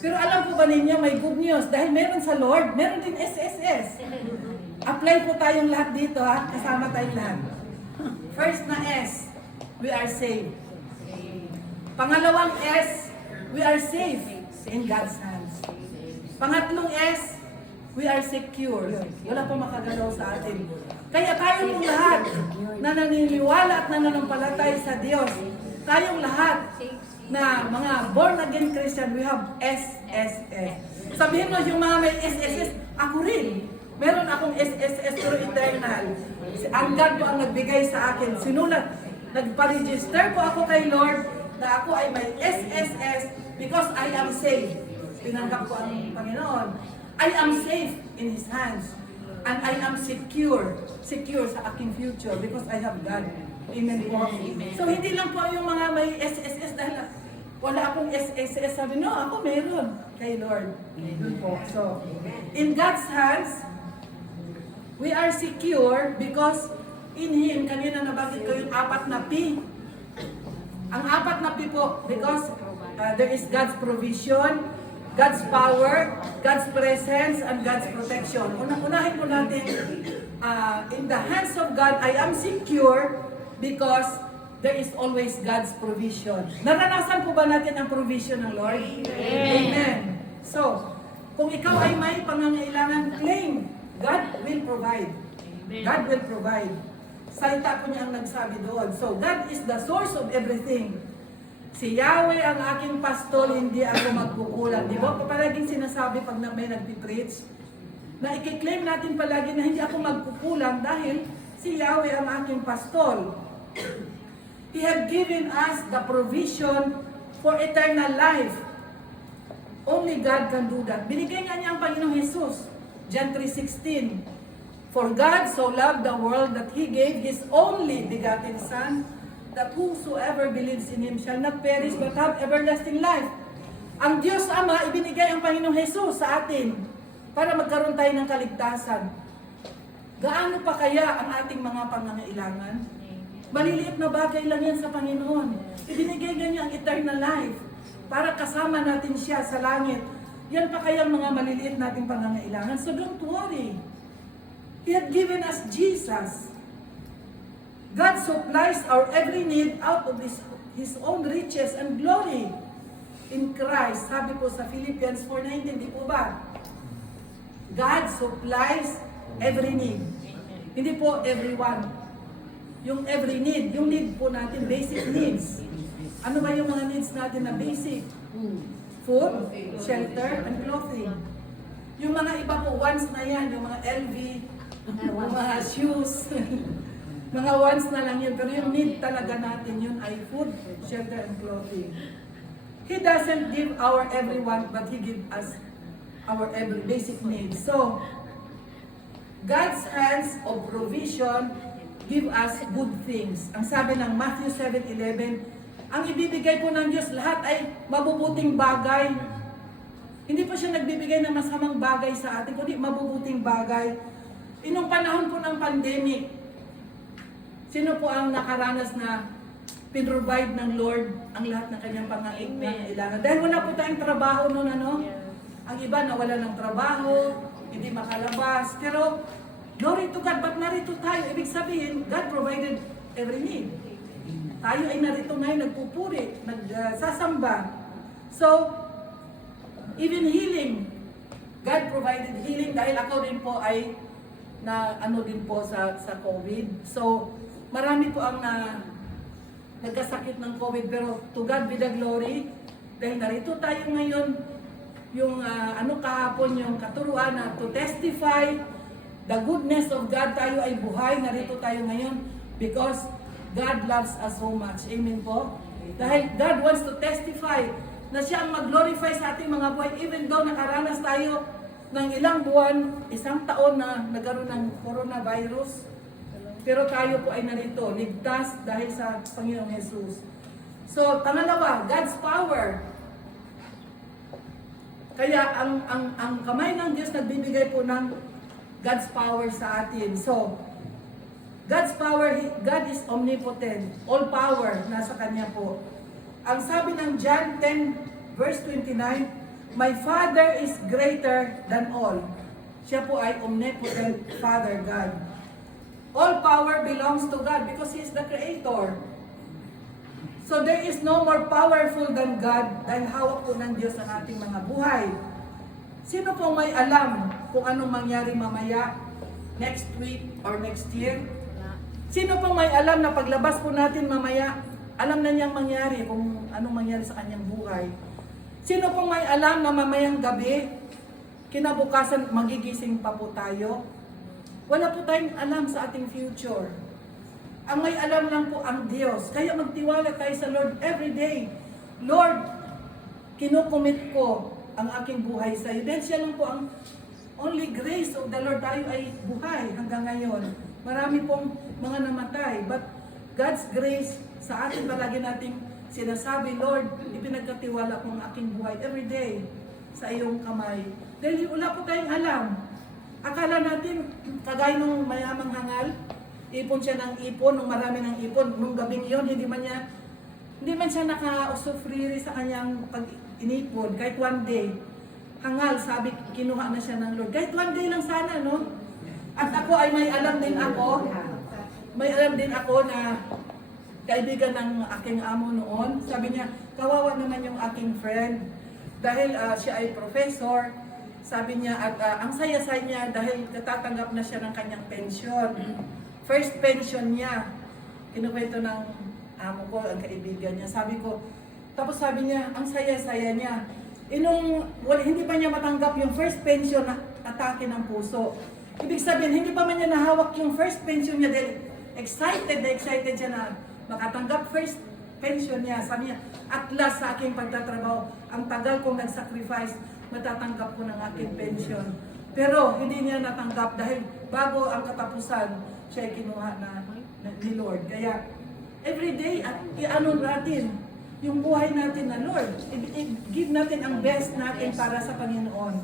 Pero alam po ba ninyo, may good news, dahil meron sa Lord, meron din SSS. Apply po tayong lahat dito kasama tayong lahat. First na S, we are saved. Pangalawang S, we are safe in God's hands. Pangatlong S, we are secure. Wala pong makagalaw sa atin. Kaya tayong lahat na naniniwala at nananampalatay sa Diyos, tayong lahat na mga born-again Christian, we have SSS. Sabihin mo yung mga may SSS, ako rin. Meron akong SSS pero eternal. Ang God po ang nagbigay sa akin. Sinulat, nagpa-register po ako kay Lord na ako ay may SSS because I am safe. Tinanggap ko ang Panginoon. I am safe in His hands. And I am secure sa aking future because I have God. Amen po. So hindi lang po yung mga may SSS dahil wala akong SSS. Sabi, no, ako meron kay Lord. Amen po. So, in God's hands, we are secure because in Him, kanina nabanggit ko yung 4 na P. Ang 4 na P po, because there is God's provision, God's power, God's presence, and God's protection. Unahin po natin, in the hands of God, I am secure because there is always God's provision. Naranasan po ba natin ang provision ng Lord? Amen. So, kung ikaw ay may pangangailangan, claim. God will provide. God will provide. Salita po niya ang nagsabi doon. So, God is the source of everything. Si Yahweh ang aking pastol, hindi ako magkukulang. Di ba? Palaging sinasabi pag may nagpipreach, na i-claim natin palagi na hindi ako magkukulang dahil si Yahweh ang aking pastol. He had given us the provision for eternal life. Only God can do that. Binigay nga niya ang Panginoong Jesus. John 3:16. For God so loved the world that He gave His only begotten Son, that whosoever believes in Him shall not perish but have everlasting life. Ang Diyos Ama, ibinigay ang Panginoong Jesus sa atin para magkaroon tayo ng kaligtasan. Gaano pa kaya ang ating mga pangangailangan? Maliliit na bagay lang yan sa Panginoon. Ibinigay niya ang eternal life para kasama natin siya sa langit. Yan pa kaya ang mga maliliit nating pangangailangan. So don't worry. He had given us Jesus. God supplies our every need out of His own riches and glory in Christ. Sabi po sa Philippians 4:19, di po ba? God supplies every need. Hindi po everyone. Yung every need, yung need po natin, basic needs. Ano ba yung mga needs natin na basic? Food, shelter, and clothing. Yung mga iba po, wants na yan, yung mga LV, mga shoes, mga wants na lang yun. Pero yung need talaga natin yun ay food, shelter, and clothing. He doesn't give our everyone, but He gives us our every basic needs. So, God's hands of provision give us good things. Ang sabi ng Matthew 7:11, ang ibibigay po ng Diyos lahat ay mabubuting bagay. Hindi po siya nagbibigay ng masamang bagay sa atin, kundi mabubuting bagay. Inong panahon po ng pandemic, sino po ang nakaranas na pinrovide ng Lord ang lahat ng kanyang pangangailangan? Dahil wala po tayong trabaho noon, ano? Ang iba nawala ng trabaho, hindi makalabas. Pero, glory to God, ba't narito tayo? Ibig sabihin, God provided every need. Tayo ay narito ngayon, nagpupuri, nagsasamba. So, even healing, God provided healing dahil ako din po ay na ano din po sa COVID. So, marami po ang nagkasakit ng COVID, pero to God be the glory. Dahil narito tayo ngayon, yung kahapon, yung katuruan na to testify the goodness of God, tayo ay buhay, narito tayo ngayon because God loves us so much. Amen po? Dahil God wants to testify na siya ang mag-glorify sa ating mga buhay, even though nakaranas tayo ng ilang buwan, isang taon na nagkaroon ng coronavirus. Pero tayo po ay narito, ligtas dahil sa Panginoong Jesus. So, pangalawa, God's power. Kaya ang kamay ng Diyos nagbibigay po ng God's power sa atin. So, God's power, God is omnipotent. All power nasa Kanya po. Ang sabi ng John 10 verse 29, My Father is greater than all. Siya po ay omnipotent Father God. All power belongs to God because He is the Creator. So there is no more powerful than God dahil hawak po ng Diyos ang ating mga buhay. Sino po may alam kung anong mangyari mamaya, next week or next year? Sino po may alam na paglabas po natin mamaya, alam na niyang mangyari kung anong mangyari sa kanyang buhay? Sino pong may alam na mamayang gabi, kinabukasan magigising pa po tayo? Wala po tayong alam sa ating future. Ang may alam lang po ang Diyos. Kaya magtiwala tayo sa Lord every day. Lord, kinukomit ko ang aking buhay sa iyo. Dahil siya lang po ang only grace of the Lord. Tayo ay buhay hanggang ngayon. Marami pong mga namatay. But God's grace sa atin palagi nating sinasabi, Lord, ipinagkatiwala ko ang aking buhay every day sa iyong kamay. Dahil wala po tayong alam. Akala natin, kagaya nung mayamang hangal, ipon siya ng ipon, nung marami ng ipon, nung gabing yun, hindi man siya naka-usufriri sa kanyang pag-inipon, kahit one day. Hangal, sabi, kinuha na siya ng Lord. Kahit one day lang sana, no? At ako ay may alam din ako na kaibigan ng aking amo noon. Sabi niya, kawawa naman yung aking friend. Dahil siya ay professor, sabi niya, at ang saya-saya niya dahil katatanggap na siya ng kanyang pension. First pension niya. Kinukwento ng amo ko, ang kaibigan niya. Sabi ko, tapos sabi niya, ang saya-saya niya. Hindi pa niya matanggap yung first pension na atake ng puso. Ibig sabihin, hindi pa man niya nahawak yung first pension niya dahil excited siya na makatanggap first pension niya. Sabi niya, at last sa aking pagtatrabaho, ang tagal kong nag-sacrifice, matatanggap ko ng aking pension. Pero hindi niya natanggap dahil bago ang katapusan, siya ay kinuha ni Lord. Kaya, everyday, i-ano natin, yung buhay natin na Lord. I-give natin ang best natin para sa Panginoon.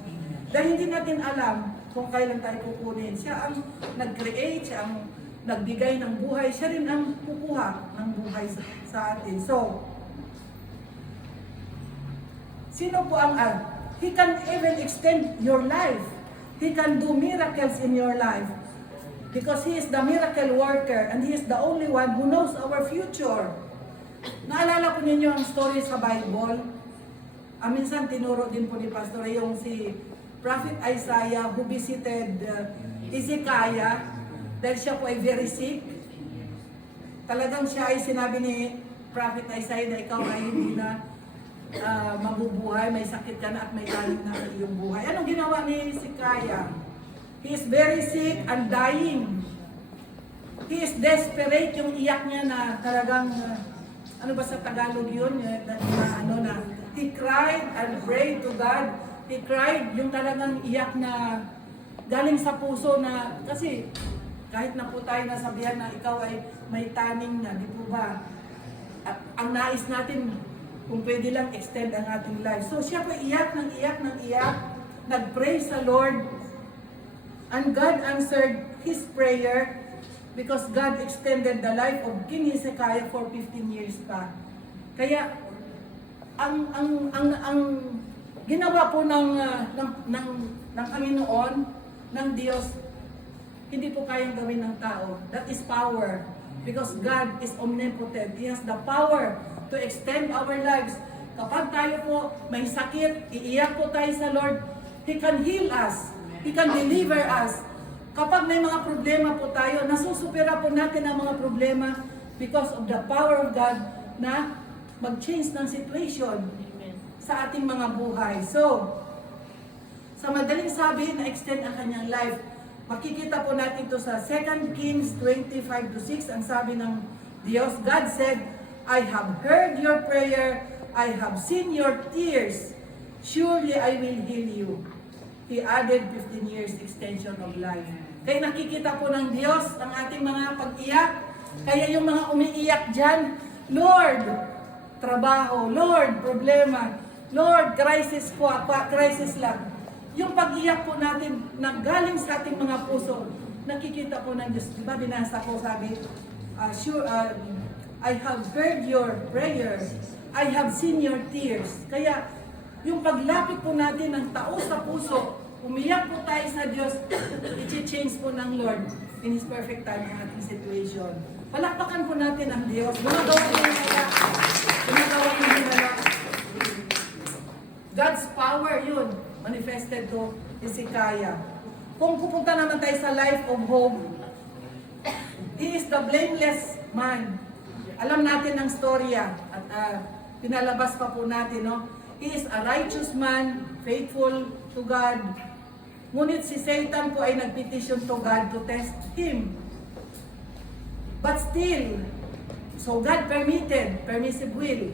Dahil hindi natin alam kung kailan tayo kukunin. Siya ang nag-create, siya ang nagbigay ng buhay, siya rin ang kukuha ng buhay sa atin. So, sino po ang He can even extend your life. He can do miracles in your life. Because He is the miracle worker and He is the only one who knows our future. Naalala po ninyo ang story sa Bible? Minsan tinuro din po ni Pastor yung si Prophet Isaiah who visited Hezekiah dahil siya po ay very sick. Talagang siya ay sinabi ni Prophet Isaiah na ikaw ay hindi na mabubuhay, may sakit ka na at may galing na sa iyong buhay. Anong ginawa ni Hezekiah? He is very sick and dying. He is desperate, yung iyak niya na talagang ano ba sa Tagalog yun? He cried and prayed to God. He cried, yung talagang iyak na galing sa puso na, kasi kahit na po tayo nasabihan na ikaw ay may taning na, di po ba? At ang nais natin, kung pwede lang extend ang ating life. So siya po iyak ng iyak, nag-pray sa Lord, and God answered his prayer, because God extended the life of King Hezekiah for 15 years pa. Kaya ang ginawa po ng Panginoon, ng Diyos, hindi po kayang gawin ng tao. That is power. Because God is omnipotent. He has the power to extend our lives. Kapag tayo po may sakit, iiyak po tayo sa Lord, He can heal us. He can deliver us. Kapag may mga problema po tayo, nasusupera po natin ang mga problema because of the power of God na mag-change ng situation sa ating mga buhay. So, sa madaling sabi, na-extend ang kanyang life. Makikita po natin ito sa 2 Kings 25-6, ang sabi ng Diyos, God said, I have heard your prayer, I have seen your tears, surely I will heal you. He added 15 years extension of life. Kaya nakikita po ng Diyos ang ating mga pag-iyak. Kaya yung mga umiiyak dyan, Lord, trabaho, Lord, problema, Lord, crisis po, crisis lang. Yung pag-iyak po natin na galing sa ating mga puso, nakikita po ng Diyos. Diba binasa ko, sabi, I have heard your prayers, I have seen your tears. Kaya yung paglapit po natin ng tao sa puso, umiyak po tayo sa Diyos, i-change po ng Lord in His perfect time ang ating situation. Palakpakan po natin ang Diyos. Gumagawa niya nila. Gumagawa niya nila. God's power yun, manifested to Hezekiah. Kung pupunta naman tayo sa life of Job, he is the blameless man. Alam natin ang storya at pinalabas pa po natin, no? He is a righteous man, faithful to God. Ngunit si Satan po ay nagpetition to God to test him. But still, so God permissive will.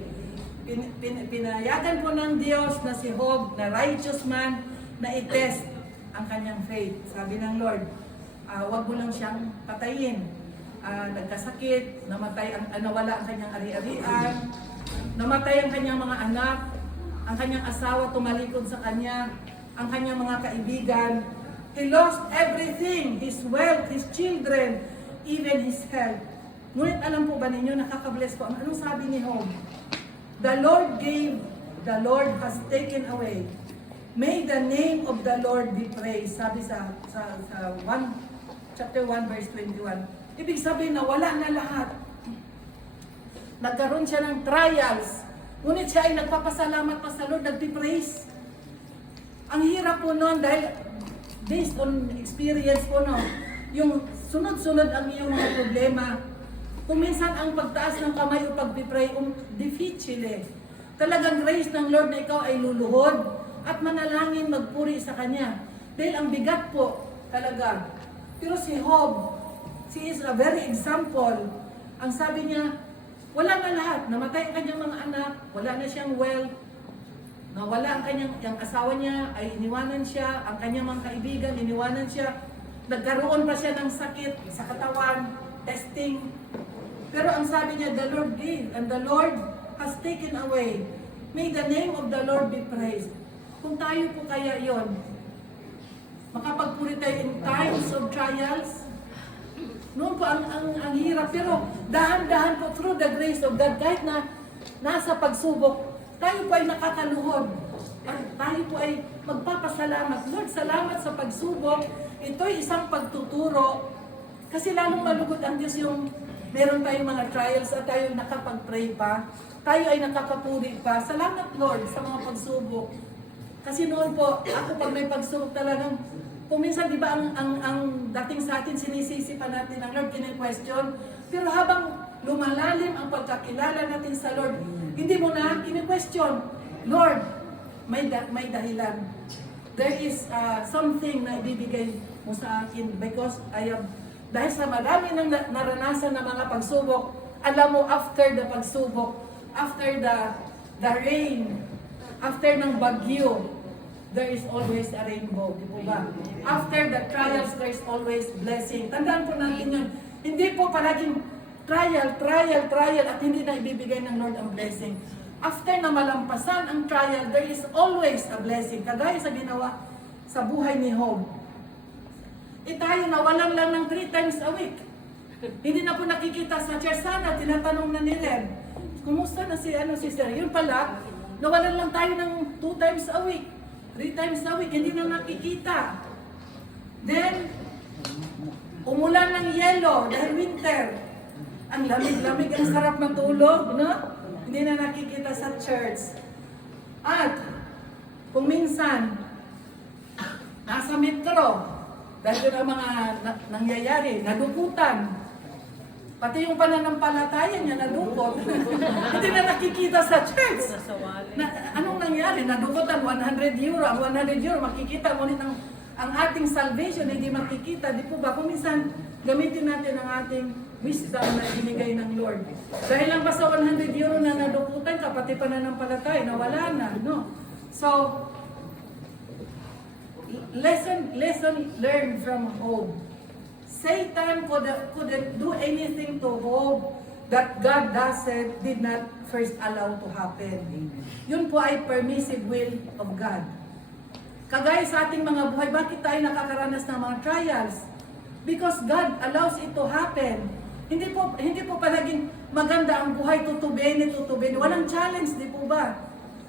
Pinayagan po ng Diyos na si Job, na righteous man, na i-test ang kanyang faith. Sabi ng Lord, wag mo lang siyang patayin. Nagkasakit, nawala ang kanyang ari-arian, namatay ang kanyang mga anak, ang kanyang asawa tumalikod sa kanya, ang kanyang mga kaibigan. He lost everything, his wealth, his children, even his health. Ngunit alam po ba ninyo, nakaka-bless po. Anong sabi ni Job? The Lord gave, the Lord has taken away. May the name of the Lord be praised. Sabi sa chapter 1 verse 21. Ibig sabihin na wala na lahat. nagkaroon siya ng trials. Ngunit siya ay nagpapasalamat pa sa Lord, nagpipraise. Ang hirap po noon dahil based on experience po no, yung sunod-sunod ang iyong mga problema. Kung minsan ang pagtaas ng kamay o pagpipray, difficile. Talagang grace ng Lord na ikaw ay luluhod at manalangin magpuri sa Kanya. Dahil ang bigat po talaga. Pero si Job, she is a very example. Ang sabi niya, wala na lahat. Namatay ang kanyang mga anak, wala na siyang wealth, nawala ang kanyang asawa niya, ay iniwanan siya, ang kanyang mga kaibigan, iniwanan siya. Nagkaroon pa siya ng sakit sa katawan, testing. Pero ang sabi niya, the Lord gave and the Lord has taken away. May the name of the Lord be praised. Kung tayo po kaya yon, makapagpuri tayo in times of trials, noon po ang hirap, pero dahan-dahan po through the grace of God, kahit na nasa pagsubok, tayo po ay nakakaluhod. At tayo po ay magpapasalamat. Lord, salamat sa pagsubok. Ito'y isang pagtuturo. Kasi lalong malugod ang Diyos yung meron tayong mga trials at tayo nakapag-pray pa. Tayo ay nakakapuri pa. Salamat Lord sa mga pagsubok. Kasi noon po, ako pag may pagsubok talagang, kung minsan, di ba, ang dating sa atin, sinisisi pa natin ang Lord, kine-question. Pero habang lumalalim ang pagkakilala natin sa Lord, hindi mo na kine-question. Lord, may dahilan. There is something na ibibigay mo sa akin because I have, dahil sa marami nang naranasan na mga pagsubok, alam mo, after the pagsubok, after the rain, after ng bagyo, there is always a rainbow, di po ba? After the trials, there is always blessing. Tandaan po natin yun. Hindi po palaging trial, at hindi na ibibigay ng Lord ang blessing. After na malampasan ang trial, there is always a blessing. Kagaya sa ginawa sa buhay ni Job. Tayo nawalan lang ng 3 times a week. Hindi na po nakikita sa church. Sana, tinatanong na nila, kumusta na si sister? Yun pala, nawalan lang tayo ng 2 times a week. 3 times a week, hindi na nakikita. Then, umulan ng yelo dahil winter. Ang lamig-lamig, ang sarap matulog, no? Hindi na nakikita sa church. At, kung minsan, nasa metro, dahil yun ang mga nangyayari, nadukutan. Pati yung pananampalataya niya nadukot. Hindi na nakikita sa church. Anong nangyari? Nadukutan 100 euro. Ang 100 euro makikita. Ngunit ang ating salvation hindi makikita. Di po ba? Kung minsan gamitin natin ang ating wisdom na binigay ng Lord. Dahil lang ba sa 100 euro na nadukutan ka, pati pananampalataya, nawala na. No? So, lesson learned from Job. Satan couldn't do anything to Job that God did not first allow to happen. Yun po ay permissive will of God. Kagaya sa ating mga buhay, bakit tayo nakakaranas ng mga trials? Because God allows it to happen. Hindi po palaging maganda ang buhay, tutubin. Walang challenge, di po ba?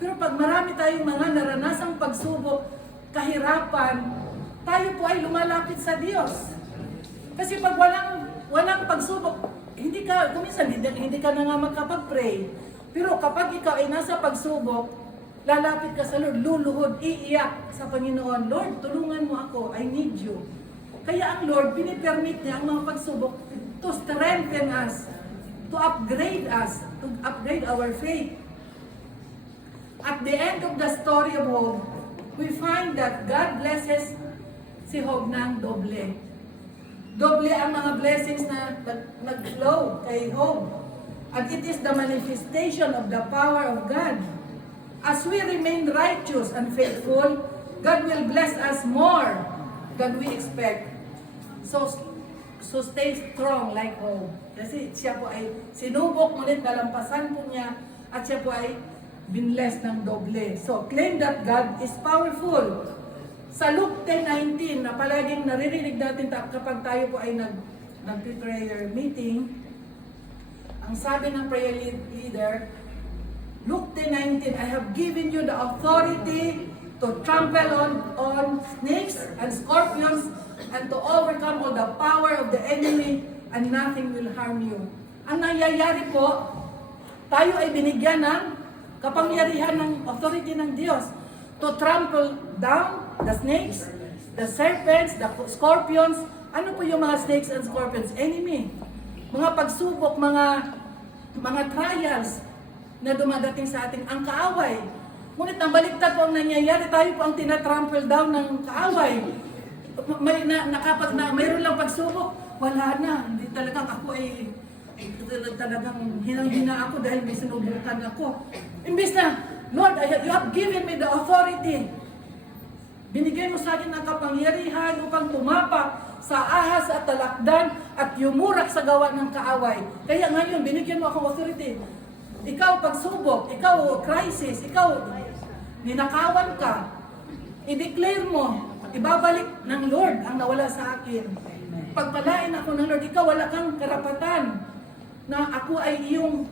Pero pag marami tayong mga naranasang pagsubok, kahirapan, tayo po ay lumalapit sa Diyos. Kasi pag walang pagsubok, kuminsan hindi ka na nga makapag-pray. Pero kapag ikaw ay nasa pagsubok, lalapit ka sa Lord, luluhod, iiyak sa Panginoon, Lord, tulungan mo ako, I need you. Kaya ang Lord, pinipermit niya ang mga pagsubok to strengthen us, to upgrade our faith. At the end of the story of Job, we find that God blesses si Job ng doble. Doble ang mga blessings na nag-flow kay Job. And it is the manifestation of the power of God. As we remain righteous and faithful, God will bless us more than we expect. So stay strong like Job. Kasi siya po ay sinubok ulit, nalampasan po niya, at siya po ay binless ng doble. So claim that God is powerful. Sa Luke 10:19, na palaging naririnig natin kapag tayo po ay nag-prayer meeting, ang sabi ng prayer leader, Luke 10:19, I have given you the authority to trample on snakes and scorpions and to overcome all the power of the enemy and nothing will harm you. Ang nangyayari po, tayo ay binigyan ng kapangyarihan ng authority ng Diyos to trample down the snakes, the serpents, the scorpions. Ano po yung mga snakes and scorpions? Enemy. Mga pagsubok, mga trials na dumadating sa ating ang kaaway. Ngunit ang baliktad po ang nangyayari, tayo po ang tinatrample down ng kaaway. Mayroon lang pagsubok, wala na. Hindi talagang ako ay talagang hinang-hina ako dahil may sinubukan ako. Imbis na, Lord, you have given me the authority. Binigay mo sa akin ang kapangyarihan upang tumapak sa ahas at talakdan at yumurak sa gawa ng kaaway. Kaya ngayon, binigyan mo akong authority. Ikaw pagsubok, ikaw crisis, ikaw ninakawan ka. I-declare mo, ibabalik ng Lord ang nawala sa akin. Pagpalain ako ng Lord, ikaw wala kang karapatan na ako ay iyong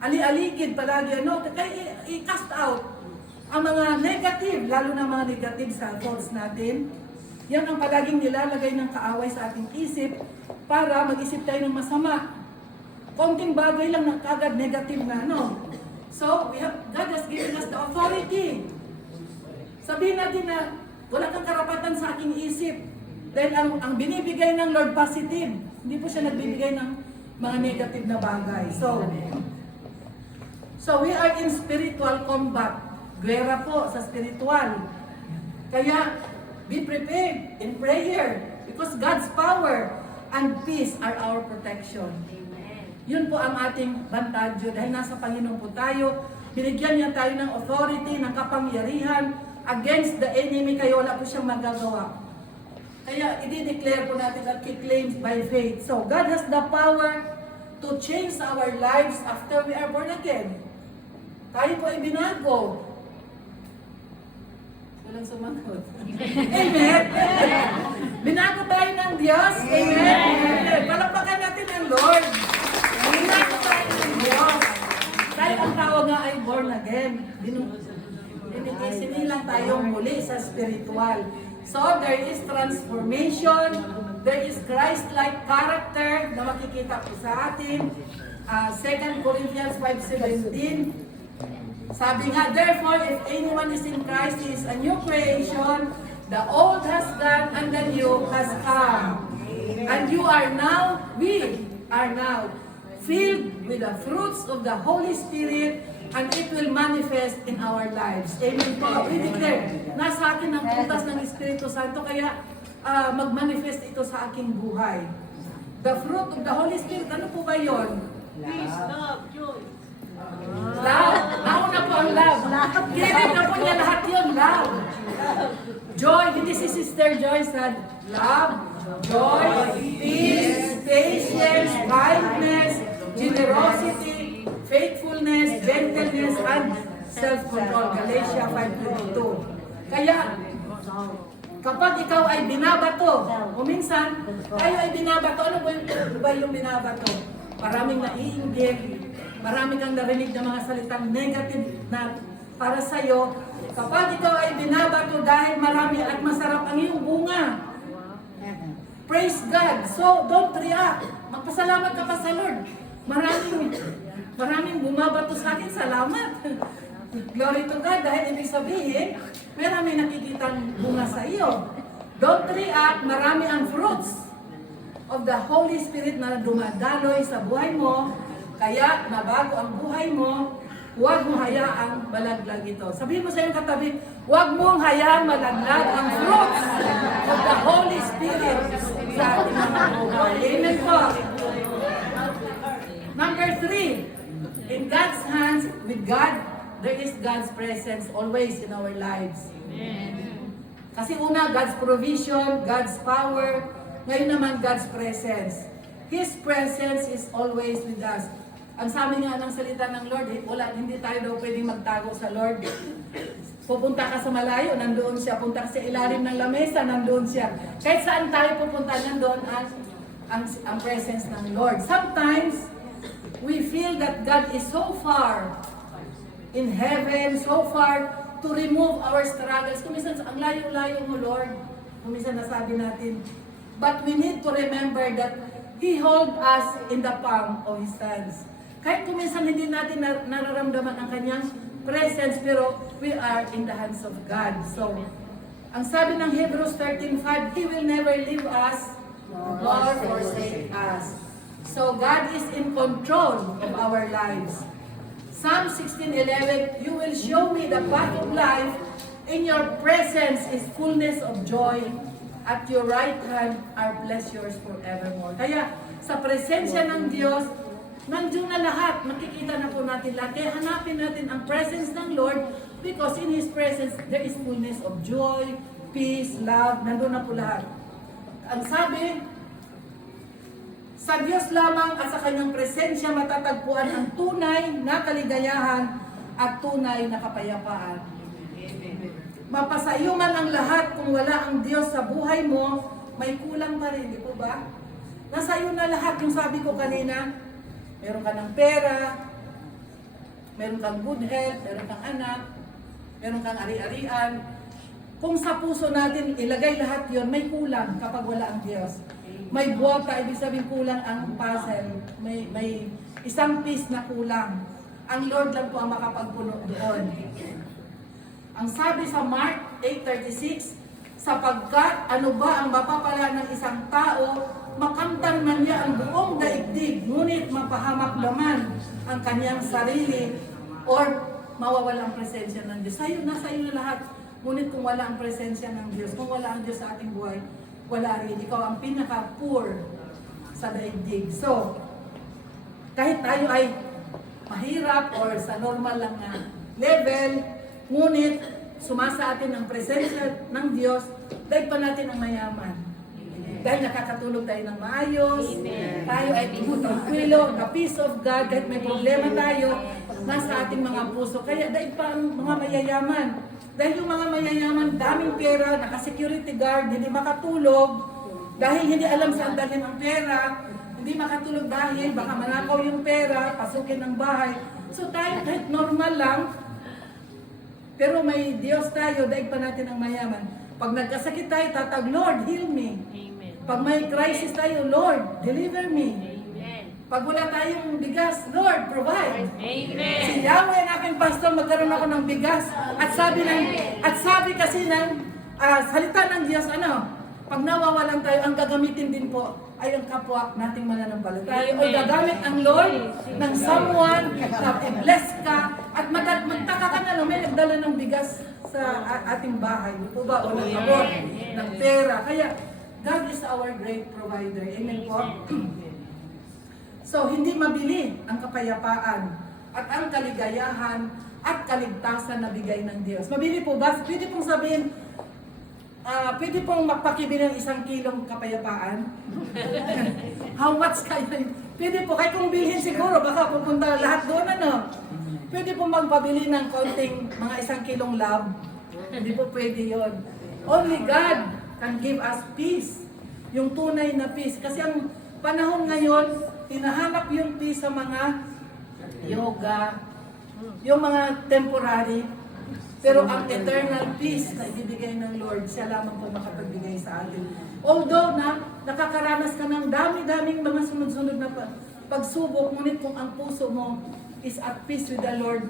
ali-aligid palagi. Kaya i-cast out ang mga negative, lalo na mga negative sa thoughts natin. Yan ang palaging nilalagay ng kaaway sa ating isip para mag-isip tayo ng masama. Konting bagay lang na kagad negative na, So, God has given us the authority. Sabihin natin na wala kang karapatan sa aking isip. Dahil ang binibigay ng Lord positive. Hindi po siya nagbibigay ng mga negative na bagay. So we are in spiritual combat. Guerra po sa spiritual. Kaya, be prepared in prayer. Because God's power and peace are our protection. Yun po ang ating bantadyo dahil nasa Panginoon po tayo. Binigyan niya tayo ng authority, ng kapangyarihan against the enemy, kaya wala po siyang magagawa. Kaya i-declare po natin at i-claim by faith. So God has the power to change our lives after we are born again. Tayo po ay binago. Walang sumagot. Amen? Binago tayo ng Diyos. Amen? Palakpakan natin ang Lord. Binago tayo ng Diyos. Dahil ang tawag nga ay born again. Sinilang tayo muli sa spiritual. So there is transformation, there is Christ-like character na makikita po sa atin. 2 Corinthians 5:17. Sabi nga, therefore, if anyone is in Christ, he is a new creation. The old has gone and the new has come. And we are now filled with the fruits of the Holy Spirit, and it will manifest in our lives. Amen po. We declare, nasa akin ang putas ng Espiritu Santo, kaya mag-manifest ito sa aking buhay. The fruit of the Holy Spirit, ano po ba yun? Peace, love, joy. Love. Nauna po ang love. Kilip na po niya lahat yun, love. Joy, hindi si Sister Joy said, love, joy, peace, patience, kindness, generosity, faithfulness, gentleness, and self-control. Galatia 5:22. Kaya, kapag ikaw ay binabato, o minsan, tayo ay binabato, ano ba yung binabato? Maraming naiinggit, marami kang narinig na mga salitang negative na para sa'yo. Kapag ikaw ay binabato dahil marami at masarap ang iyong bunga, praise God. So, don't react. Magpasalamat ka pa sa Lord. Maraming bumabato sa akin. Salamat. Glory to God. Dahil ibig sabihin, marami nakikitang bunga sa iyo. Don't react. Marami ang fruits of the Holy Spirit na dumadaloy sa buhay mo. Kaya nabago ang buhay mo. Huwag mo hayaang malaglag ito. Sabihin mo sa iyong katabi, huwag mong hayaang malaglag ang fruits of the Holy Spirit sa ating mga buhay. Amen po. Number 3, in God's hands, with God, there is God's presence always in our lives. Amen. Kasi una, God's provision, God's power, ngayon naman God's presence. His presence is always with us. Ang sabi nga ng salita ng Lord, hindi tayo daw pwedeng magtago sa Lord. Pupunta ka sa malayo, nandoon siya. Punta ka sa ilalim ng lamesa, nandoon siya. Kahit saan tayo pupunta, nandoon ang presence ng Lord. Sometimes, we feel that God is so far in heaven, so far to remove our struggles. Kuminsan, ang layo-layo mo, Lord. Kuminsan nasabi natin. But we need to remember that He holds us in the palm of His hands. Kahit kung minsan hindi natin nararamdaman ang kanyang presence, pero we are in the hands of God. So, ang sabi ng Hebrews 13:5, He will never leave us nor forsake us. So, God is in control of our lives. Psalm 16:11, you will show me the path of life. In your presence is fullness of joy. At your right hand are pleasures forevermore. Kaya sa presensya ng Diyos, nandiyon na lahat. Makikita na po natin lahat. Kaya hanapin natin ang presence ng Lord because in His presence there is fullness of joy, peace, love. Nandoon na po lahat. Ang sabi, sa Diyos lamang at sa Kanyang presensya matatagpuan ang tunay na kaligayahan at tunay na kapayapaan. Mapasayo man ang lahat kung wala ang Diyos sa buhay mo, may kulang pa rin, di po ba? Nasa iyo na lahat, yung sabi ko kanina, meron ka ng pera, meron kang good health, meron kang anak, meron kang ari-arian. Kung sa puso natin ilagay lahat yon, may kulang kapag wala ang Diyos. May buwata, ibig sabihin kulang ang puzzle. May isang piece na kulang. Ang Lord lang po ang makapagpuno doon. Ang sabi sa Mark 8:36, sapagkat ano ba ang mapapala ng isang tao, makamtan man niya ang buong daigdig, ngunit mapahamak naman ang kanyang sarili or mawawala ang presensya ng Diyos. Nasa iyo na lahat. Ngunit kung wala ang presensya ng Diyos, kung wala ang Diyos sa ating buhay, wala rin. Ikaw ang pinaka-poor sa daigdig. So, kahit tayo ay mahirap or sa normal lang na level, ngunit sumasa atin ang presensya ng Diyos, dahil pa natin ang mayaman. Dahil nakakatulog tayo ng maayos, tayo ay tranquilo, the peace of God, kahit may problema tayo, nasa ating mga puso. Kaya dahil pa ang mga mayayaman. Dahil yung mga mayayaman, daming pera, naka-security guard, hindi makatulog, dahil hindi alam saan dalhin ang pera, hindi makatulog dahil baka manakaw yung pera, pasukin ng bahay. So tayo kahit normal lang, pero may Diyos tayo, daig pa natin ang mayaman. Pag nagkasakit tayo, tatag, Lord, heal me. Amen. Pag may crisis tayo, Lord, deliver me. Amen. Pag wala tayong bigas, Lord, provide. Amen. Si Yahweh, ang aking pastor, magkaroon ako ng bigas. At sabi kasi ng salita ng Diyos, pag nawawalan tayo, ang gagamitin din po ay ang kapwa nating mananampalataya. O gagamit ang Lord ng someone na i-bless ka at magtaka ka na lang, may nagdala ng bigas sa ating bahay. Ito ba? O ng abot, ng pera. Kaya, God is our great provider. Amen po? So, hindi mabili ang kapayapaan at ang kaligayahan at kaligtasan na bigay ng Diyos. Mabili po ba? Pwede pong sabihin, pwede pong magpakibili ng 1 kilong kapayapaan? How much kayo? Pwede po, kahit kung bilhin siguro, baka pupunta lahat doon, Pwede pong magpabili ng konting mga 1 kilong love. Hindi po pwede yon. Only God can give us peace. Yung tunay na peace. Kasi ang panahon ngayon, hinahanap yung peace sa mga yoga, yung mga temporary. Pero ang eternal peace na ibibigay ng Lord, siya lamang po makapagbigay sa atin. Although nakakaranas ka ng dami-daming mga sunod-sunod na pagsubok, ngunit kung ang puso mo is at peace with the Lord,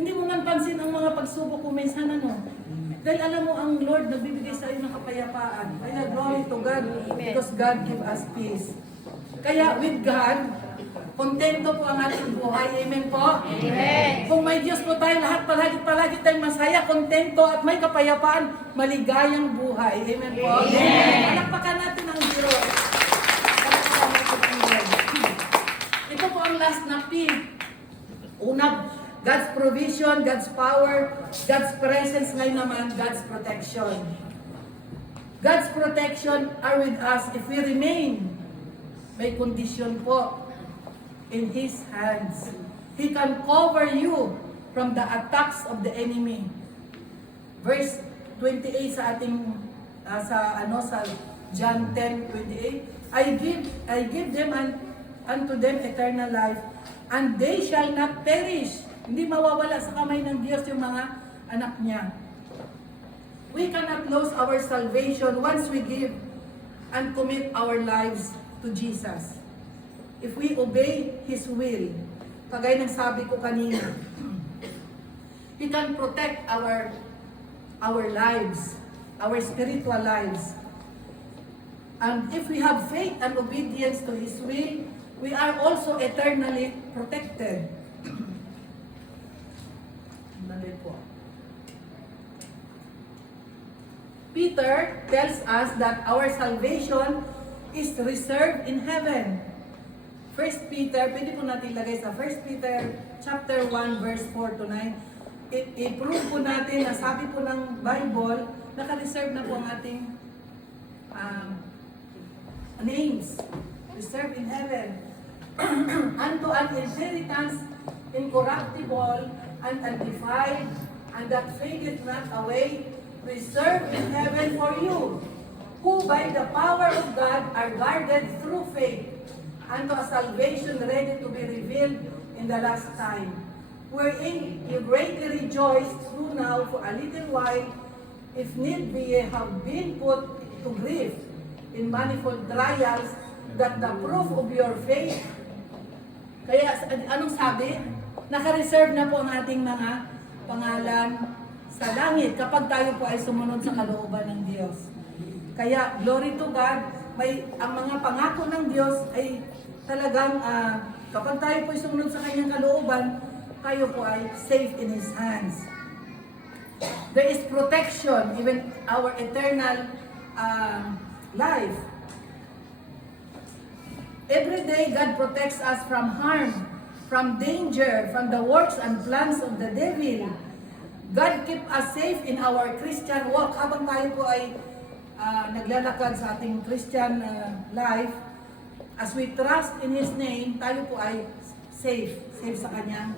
hindi mo man pansin ang mga pagsubok kung minsan Dahil alam mo ang Lord nagbibigay sa iyo ng kapayapaan. Kaya glory to God because God give us peace. Kaya with God, kontento po ang ating buhay. Amen po? Amen. Kung may Diyos po tayo, lahat palagi tayong masaya, kontento at may kapayapaan, maligayang buhay. Amen po? Amen. Palakpakan natin ang Diyos. Palakpakan natin ang Diyos. Ito po ang last na P. Una, God's provision, God's power, God's presence, ngayon naman, God's protection. God's protection are with us if we remain. May condition po. In His hands. He can cover you from the attacks of the enemy. Verse 28 sa ating sa John 10:28, I give them unto them eternal life, and they shall not perish. Hindi mawawala sa kamay ng Diyos yung mga anak niya. We cannot lose our salvation once we give and commit our lives to Jesus. If we obey His will, kagaya ng sabi ko kanina, He can protect our lives, our spiritual lives. And if we have faith and obedience to His will, we are also eternally protected. Dali po. Peter tells us that our salvation is reserved in heaven. 1 Peter, pwede po natin ilagay sa 1 Peter chapter 1 verse 4 to 9. I-prove po natin na sabi po ng Bible, naka-reserve na po ang ating names. Reserved in heaven. Unto an inheritance incorruptible and undefiled, and that fadeth not away, reserved in heaven for you, who by the power of God are guarded through faith unto a salvation ready to be revealed in the last time, wherein you greatly rejoice through now for a little while, if need be, ye have been put to grief in manifold trials, that the proof of your faith. Kaya anong sabi? Naka-reserve na po ang ating mga pangalan sa langit kapag tayo po ay sumunod sa kalooban ng Diyos. Kaya glory to God, ang mga pangako ng Diyos ay talagang kapag tayo po ay sumunod sa kanyang kalooban, tayo po ay safe in His hands. There is protection, even our eternal life. Every day, God protects us from harm, from danger, from the works and plans of the devil. God keep us safe in our Christian walk. Habang tayo po ay naglalakad sa ating Christian life, as we trust in His name, tayo po ay safe sa Kanya,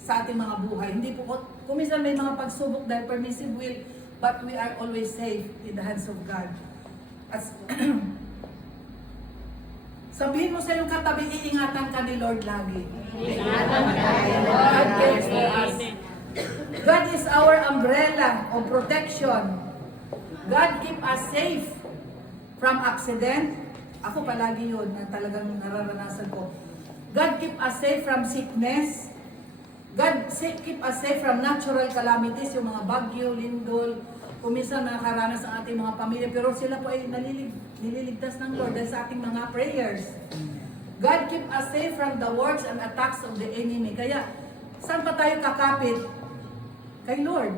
sa ating mga buhay. Hindi po, kung minsan may mga pagsubok dahil permissive will, but we are always safe in the hands of God. As sabihin mo sa iyong katabi, iingatan ka ni Lord lagi. God cares for us. God is our umbrella of protection. God keep us safe from accident. Ako palagi yun na talagang nararanasan ko. God keep us safe from sickness. God keep us safe from natural calamities, yung mga bagyo, lindol, kung minsan nakakaranas ang ating mga pamilya, pero sila po ay nililigtas ng Lord dahil sa ating mga prayers. God keep us safe from the works and attacks of the enemy. Kaya, saan pa tayo kakapit? Kay Lord.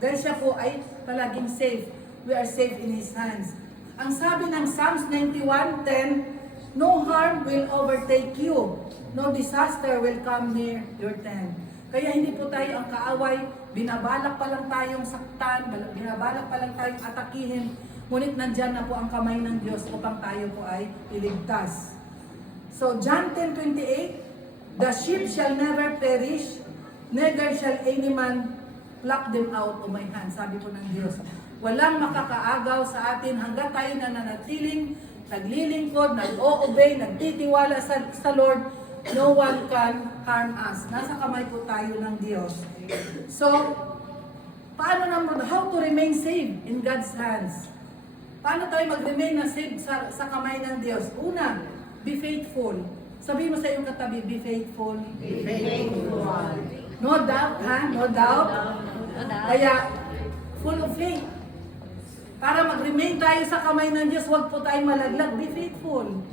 Dahil siya po ay palaging safe. We are safe in His hands. Ang sabi ng Psalms 91:10, no harm will overtake you, no disaster will come near your tent. Kaya hindi po tayo ang kaaway, binabalak pa lang tayong saktan, binabalak pa lang tayong atakihin, ngunit nandyan na po ang kamay ng Diyos upang tayo po ay iligtas. So John 10:28, the sheep shall never perish, neither shall any man pluck them out of my hand. Sabi po ng Diyos, walang makakaagaw sa atin hanggat tayo nananatiling, naglilingkod, nag-o-obey, nagtitiwala sa Lord. No one can harm us. Nasa kamay po tayo ng Diyos. So, paano naman, how to remain safe in God's hands? Paano tayo mag-remain na safe sa kamay ng Diyos? Una, be faithful. Sabihin mo sa iyong katabi, be faithful. Be faithful. No doubt, ha? No doubt? Kaya, full of faith. Para mag-remain tayo sa kamay ng Diyos, huwag po tayong malaglag. Be faithful.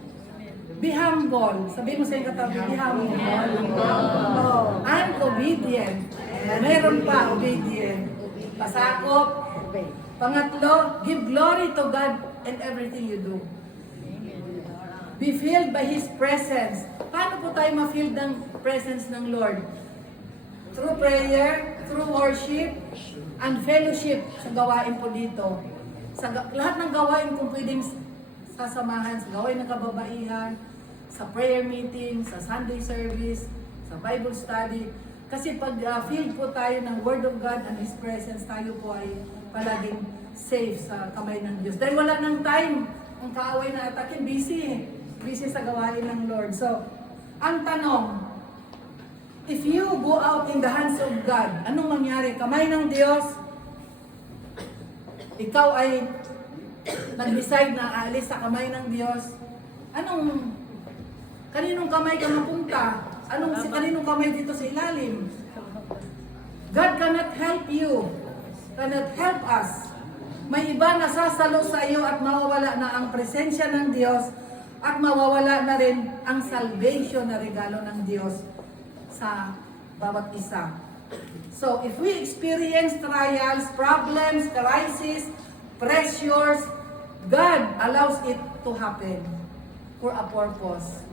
Be humble. Sabihin mo sa iyong katabi, be humble. Oh, and obedient. Meron pa, obedient. Pasakop. Pangatlo, give glory to God in everything you do. Be filled by His presence. Paano po tayo ma-filled ng presence ng Lord? Through prayer, through worship, and fellowship sa gawain po dito. Lahat ng gawain kung pwedeng sasamahan, sa gawain ng kababaihan, sa prayer meeting, sa Sunday service, sa Bible study. Kasi pag filled po tayo ng Word of God and His presence, tayo po ay palaging safe sa kamay ng Diyos. Dahil wala nang time, ang kaaway na atakin, busy sa gawain ng Lord. So, ang tanong, if you go out in the hands of God, anong mangyari? Kamay ng Diyos, ikaw ay nag-decide na aalis sa kamay ng Diyos, kaninong kamay ka mapunta? Kaninong kamay dito sa ilalim? God cannot help you. Cannot help us. May iba na sasalo sa iyo at mawawala na ang presensya ng Diyos at mawawala na rin ang salvation na regalo ng Diyos sa bawat isa. So, if we experience trials, problems, crises, pressures, God allows it to happen for a purpose.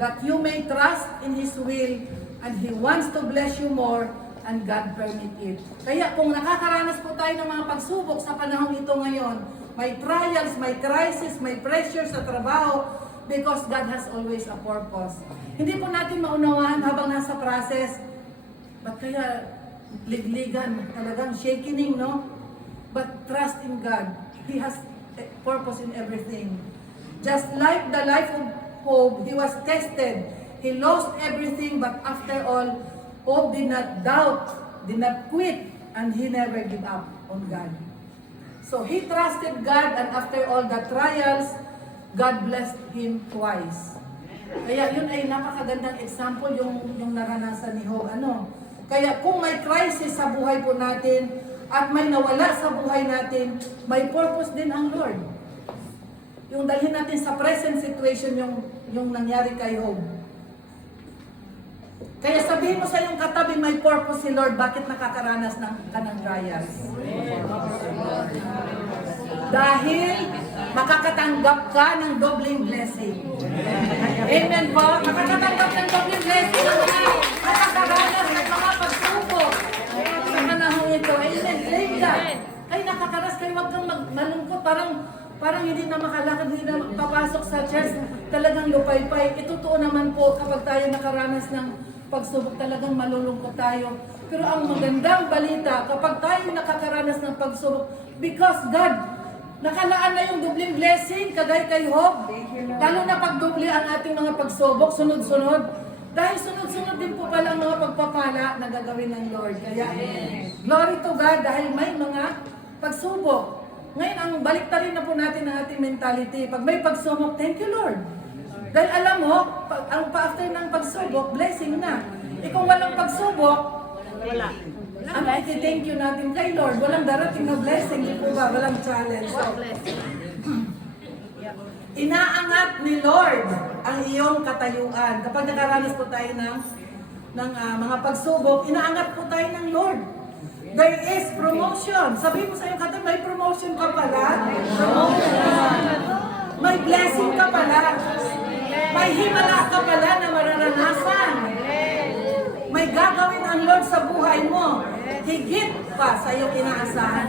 That you may trust in His will and He wants to bless you more and God permit it. Kaya kung nakakaranas po tayo ng mga pagsubok sa panahon ito ngayon, may trials, may crisis, may pressure sa trabaho, because God has always a purpose. Hindi po natin maunawaan habang nasa process, ba't kaya ligligan, talagang shaking, no? But trust in God. He has a purpose in everything. Just like the life of Job, he was tested. He lost everything, but after all, Job did not doubt, did not quit, and he never gave up on God. So he trusted God, and after all the trials, God blessed him twice. Kaya yun ay napakagandang example yung naranasan ni Job. Kaya kung may crisis sa buhay po natin, at may nawala sa buhay natin, may purpose din ang Lord. Yung dalhin natin sa present situation yung nangyari kay Job. Kaya sabihin mo sa iyong katabi, may purpose si Lord, bakit nakakaranas ng kanang trials? Dahil makakatanggap ka ng dobleng blessing. Amen po? Makakatanggap ng dobleng blessing ang mga nakakaranas ng mga pagsubok sa panahon ito. Amen. Claim that. Ay, nakakaras kayo, wag kang malungkot. Parang hindi na makalakad, hindi na papasok sa church. Talagang lupay-pay. Itotoo naman po, kapag tayo nakaranas ng pagsubok, talagang malulungkot tayo. Pero ang magandang balita, kapag tayo nakakaranas ng pagsubok, because God, nakalaan na yung dobleng blessing, kagaya kay Job. Lalo na pagdoble ang ating mga pagsubok, sunod-sunod. Dahil sunod-sunod din po pala ang mga pagpapala na gagawin ng Lord. Kaya, glory to God, dahil may mga pagsubok. Ngayon, ang baliktarin na po natin ang ating mentality. Pag may pagsubok, thank you Lord. Dahil alam mo, ang after ng pagsubok, blessing na. Kung walang pagsubok, Wala. ang thank you natin kay Lord, walang darating na blessing, di po ba? Walang challenge. So, inaangat ni Lord ang iyong katayuan. Kapag nakaranas po tayo ng mga pagsubok, inaangat po tayo ng Lord. There is promotion. Sabihin mo sa iyong katabi, may promotion ka pala. May blessing ka pala. May himala ka pala na mararanasan. May gagawin ang Lord sa buhay mo. Higit pa sa iyong inaasahan.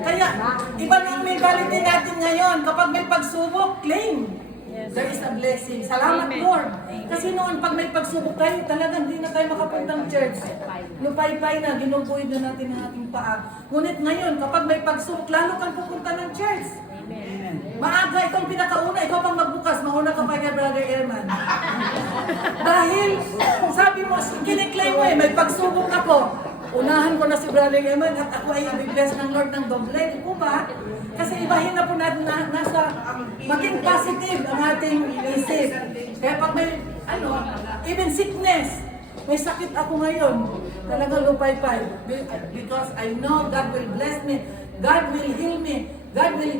Kaya, iba na ang mentality natin ngayon. Kapag may pagsubok, claim. There is a blessing. Salamat Lord. Kasi noon, pag may pagsubok tayo, talagang hindi na tayo makapuntang church. Lupay-pay na, ginubuhid na natin ang ating paa. Ngunit ngayon, kapag may pagsubok, lalo kang pupunta ng church. Maaga, itong pinakauna, ikaw pang magbukas, mauna ka pa kay Brother Erman. Dahil, sabi mo, kiniklaim mo may pagsubok ako. Unahan ko na si Brother Erman at ako ay i-bless ng Lord ng doble. Di po ba? Kasi ibahin na po natin na nasa maging positive ang ating isip. Kaya pag may, even sickness, may sakit ako ngayon, talagang lupay-pay. Because I know God will bless me, God will heal me, God will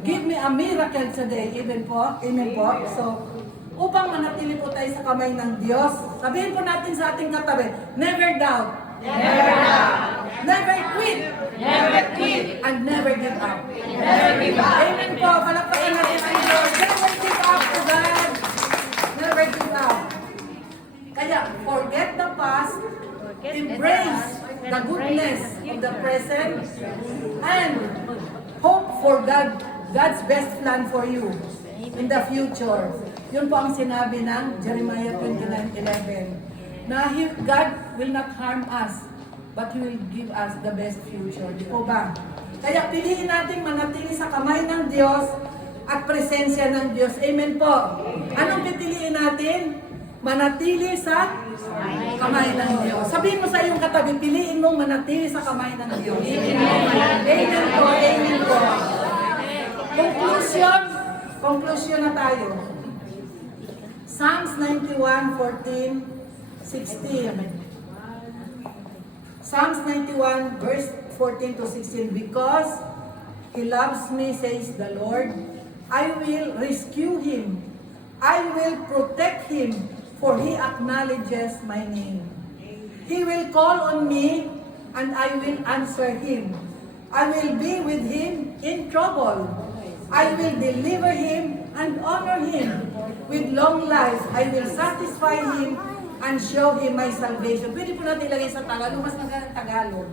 give me a miracle today. Amen po? Amen po? So, upang manatili po tayo sa kamay ng Diyos, sabihin po natin sa ating katabi, never doubt. Never doubt. Never quit. Never quit. And never give up. Never give up. Amen po. Palakpakan natin ang Lord. Never give up to God. Never give up. Kaya, forget the past. Embrace the goodness of the present. And hope for God's best plan for you in the future. Yun po ang sinabi ng Jeremiah 29:11. Na God will not harm us, but He will give us the best future. Di po ba? Kaya piliin natin manatili sa kamay ng Diyos at presensya ng Diyos. Amen po. Anong pipiliin natin? Manatili sa kamay ng Diyos. Sabihin mo sa iyong katabi, piliin mong manatili sa kamay ng Diyos. Amen po. Amen po. Conclusion na tayo. Psalms 91:14, 16. Psalms 91 verse 14 to 16. Because he loves me, says the Lord, I will rescue him. I will protect him, for he acknowledges my name. He will call on me, and I will answer him. I will be with him in trouble. I will deliver him and honor him. With long life, I will satisfy him and show him my salvation. Pwede po natin ilagay sa Tagalog, mas maganda ng Tagalog.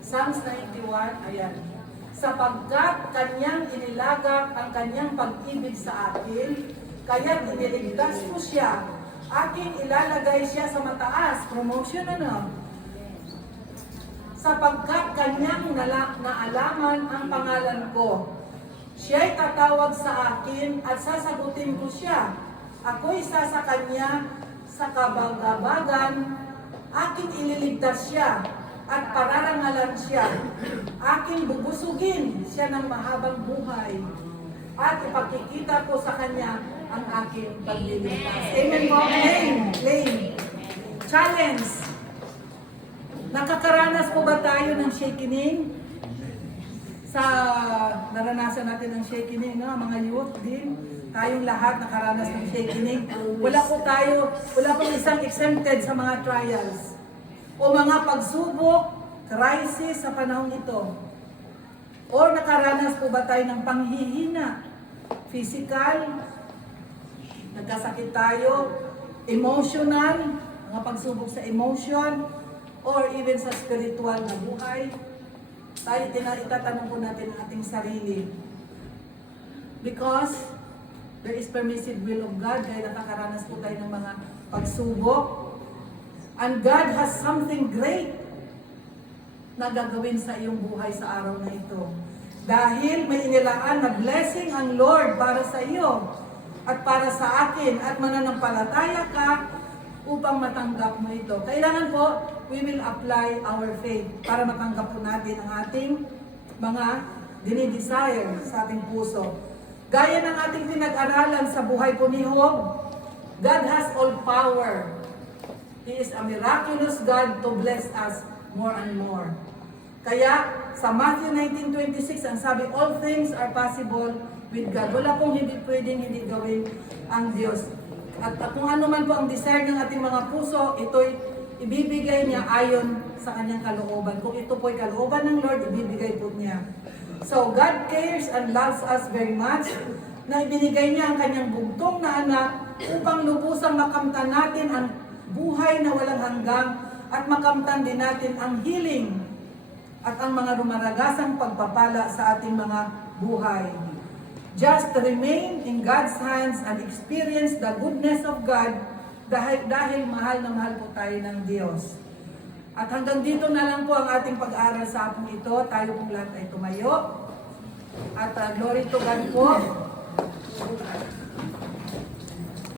Psalms 91, ayan. Sapagkat kanyang inilagak ang kanyang pag-ibig sa akin, kaya't iniligtas ko siya. Aking ilalagay siya sa mataas. Promotion ano? Sapagkat kanyang naalaman ang pangalan ko. Siya'y tatawag sa akin at sasagutin ko siya. Ako'y isa sa kanya sa kabagabagan. Aking ililigtas siya at pararangalan siya. Aking bubusugin siya ng mahabang buhay. At ipakikita ko sa kanya ang aking pagliligtas. Amen po. Claim. Challenge. Nakakaranas po ba tayo ng shakening? Sa naranasan natin ng shakening, no? Mga youth din, tayong lahat nakaranas ng shakening. Wala pong isang exempted sa mga trials o mga pagsubok, crisis sa panahon ito. O nakaranas po ba tayo ng panghihina? Physical, nagkasakit tayo, emotional, mga pagsubok sa emotion, or even sa spiritual na buhay. Tayo itatanong po natin ang ating sarili. Because there is permissive will of God, kaya nakakaranas po tayo ng mga pagsubok. And God has something great na gagawin sa iyong buhay sa araw na ito. Dahil may inilaan na blessing ang Lord para sa iyo at para sa akin at mananampalataya ka upang matanggap mo ito. Kailangan po, we will apply our faith para matanggap po natin ang ating mga dinidesire sa ating puso. Gaya ng ating pinag-aralan sa buhay po ni Job, God has all power. He is a miraculous God to bless us more and more. Kaya sa Matthew 19:26, ang sabi, all things are possible with God. Wala pong hindi pwedeng hindi gawin ang Diyos. At kung ano man po ang desire ng ating mga puso, ito'y ibibigay niya ayon sa kanyang kalooban. Kung ito po'y kalooban ng Lord, ibibigay po niya. So God cares and loves us very much na ibinigay niya ang kanyang bugtong na anak upang lubusang makamtan natin ang buhay na walang hanggang at makamtan din natin ang healing at ang mga rumaragasang pagpapala sa ating mga buhay. Just remain in God's hands and experience the goodness of God dahil mahal na mahal po tayo ng Diyos. At hanggang dito na lang po ang ating pag-aaral sa hapong ito. Tayo pong lahat ay tumayo. At glory to God po.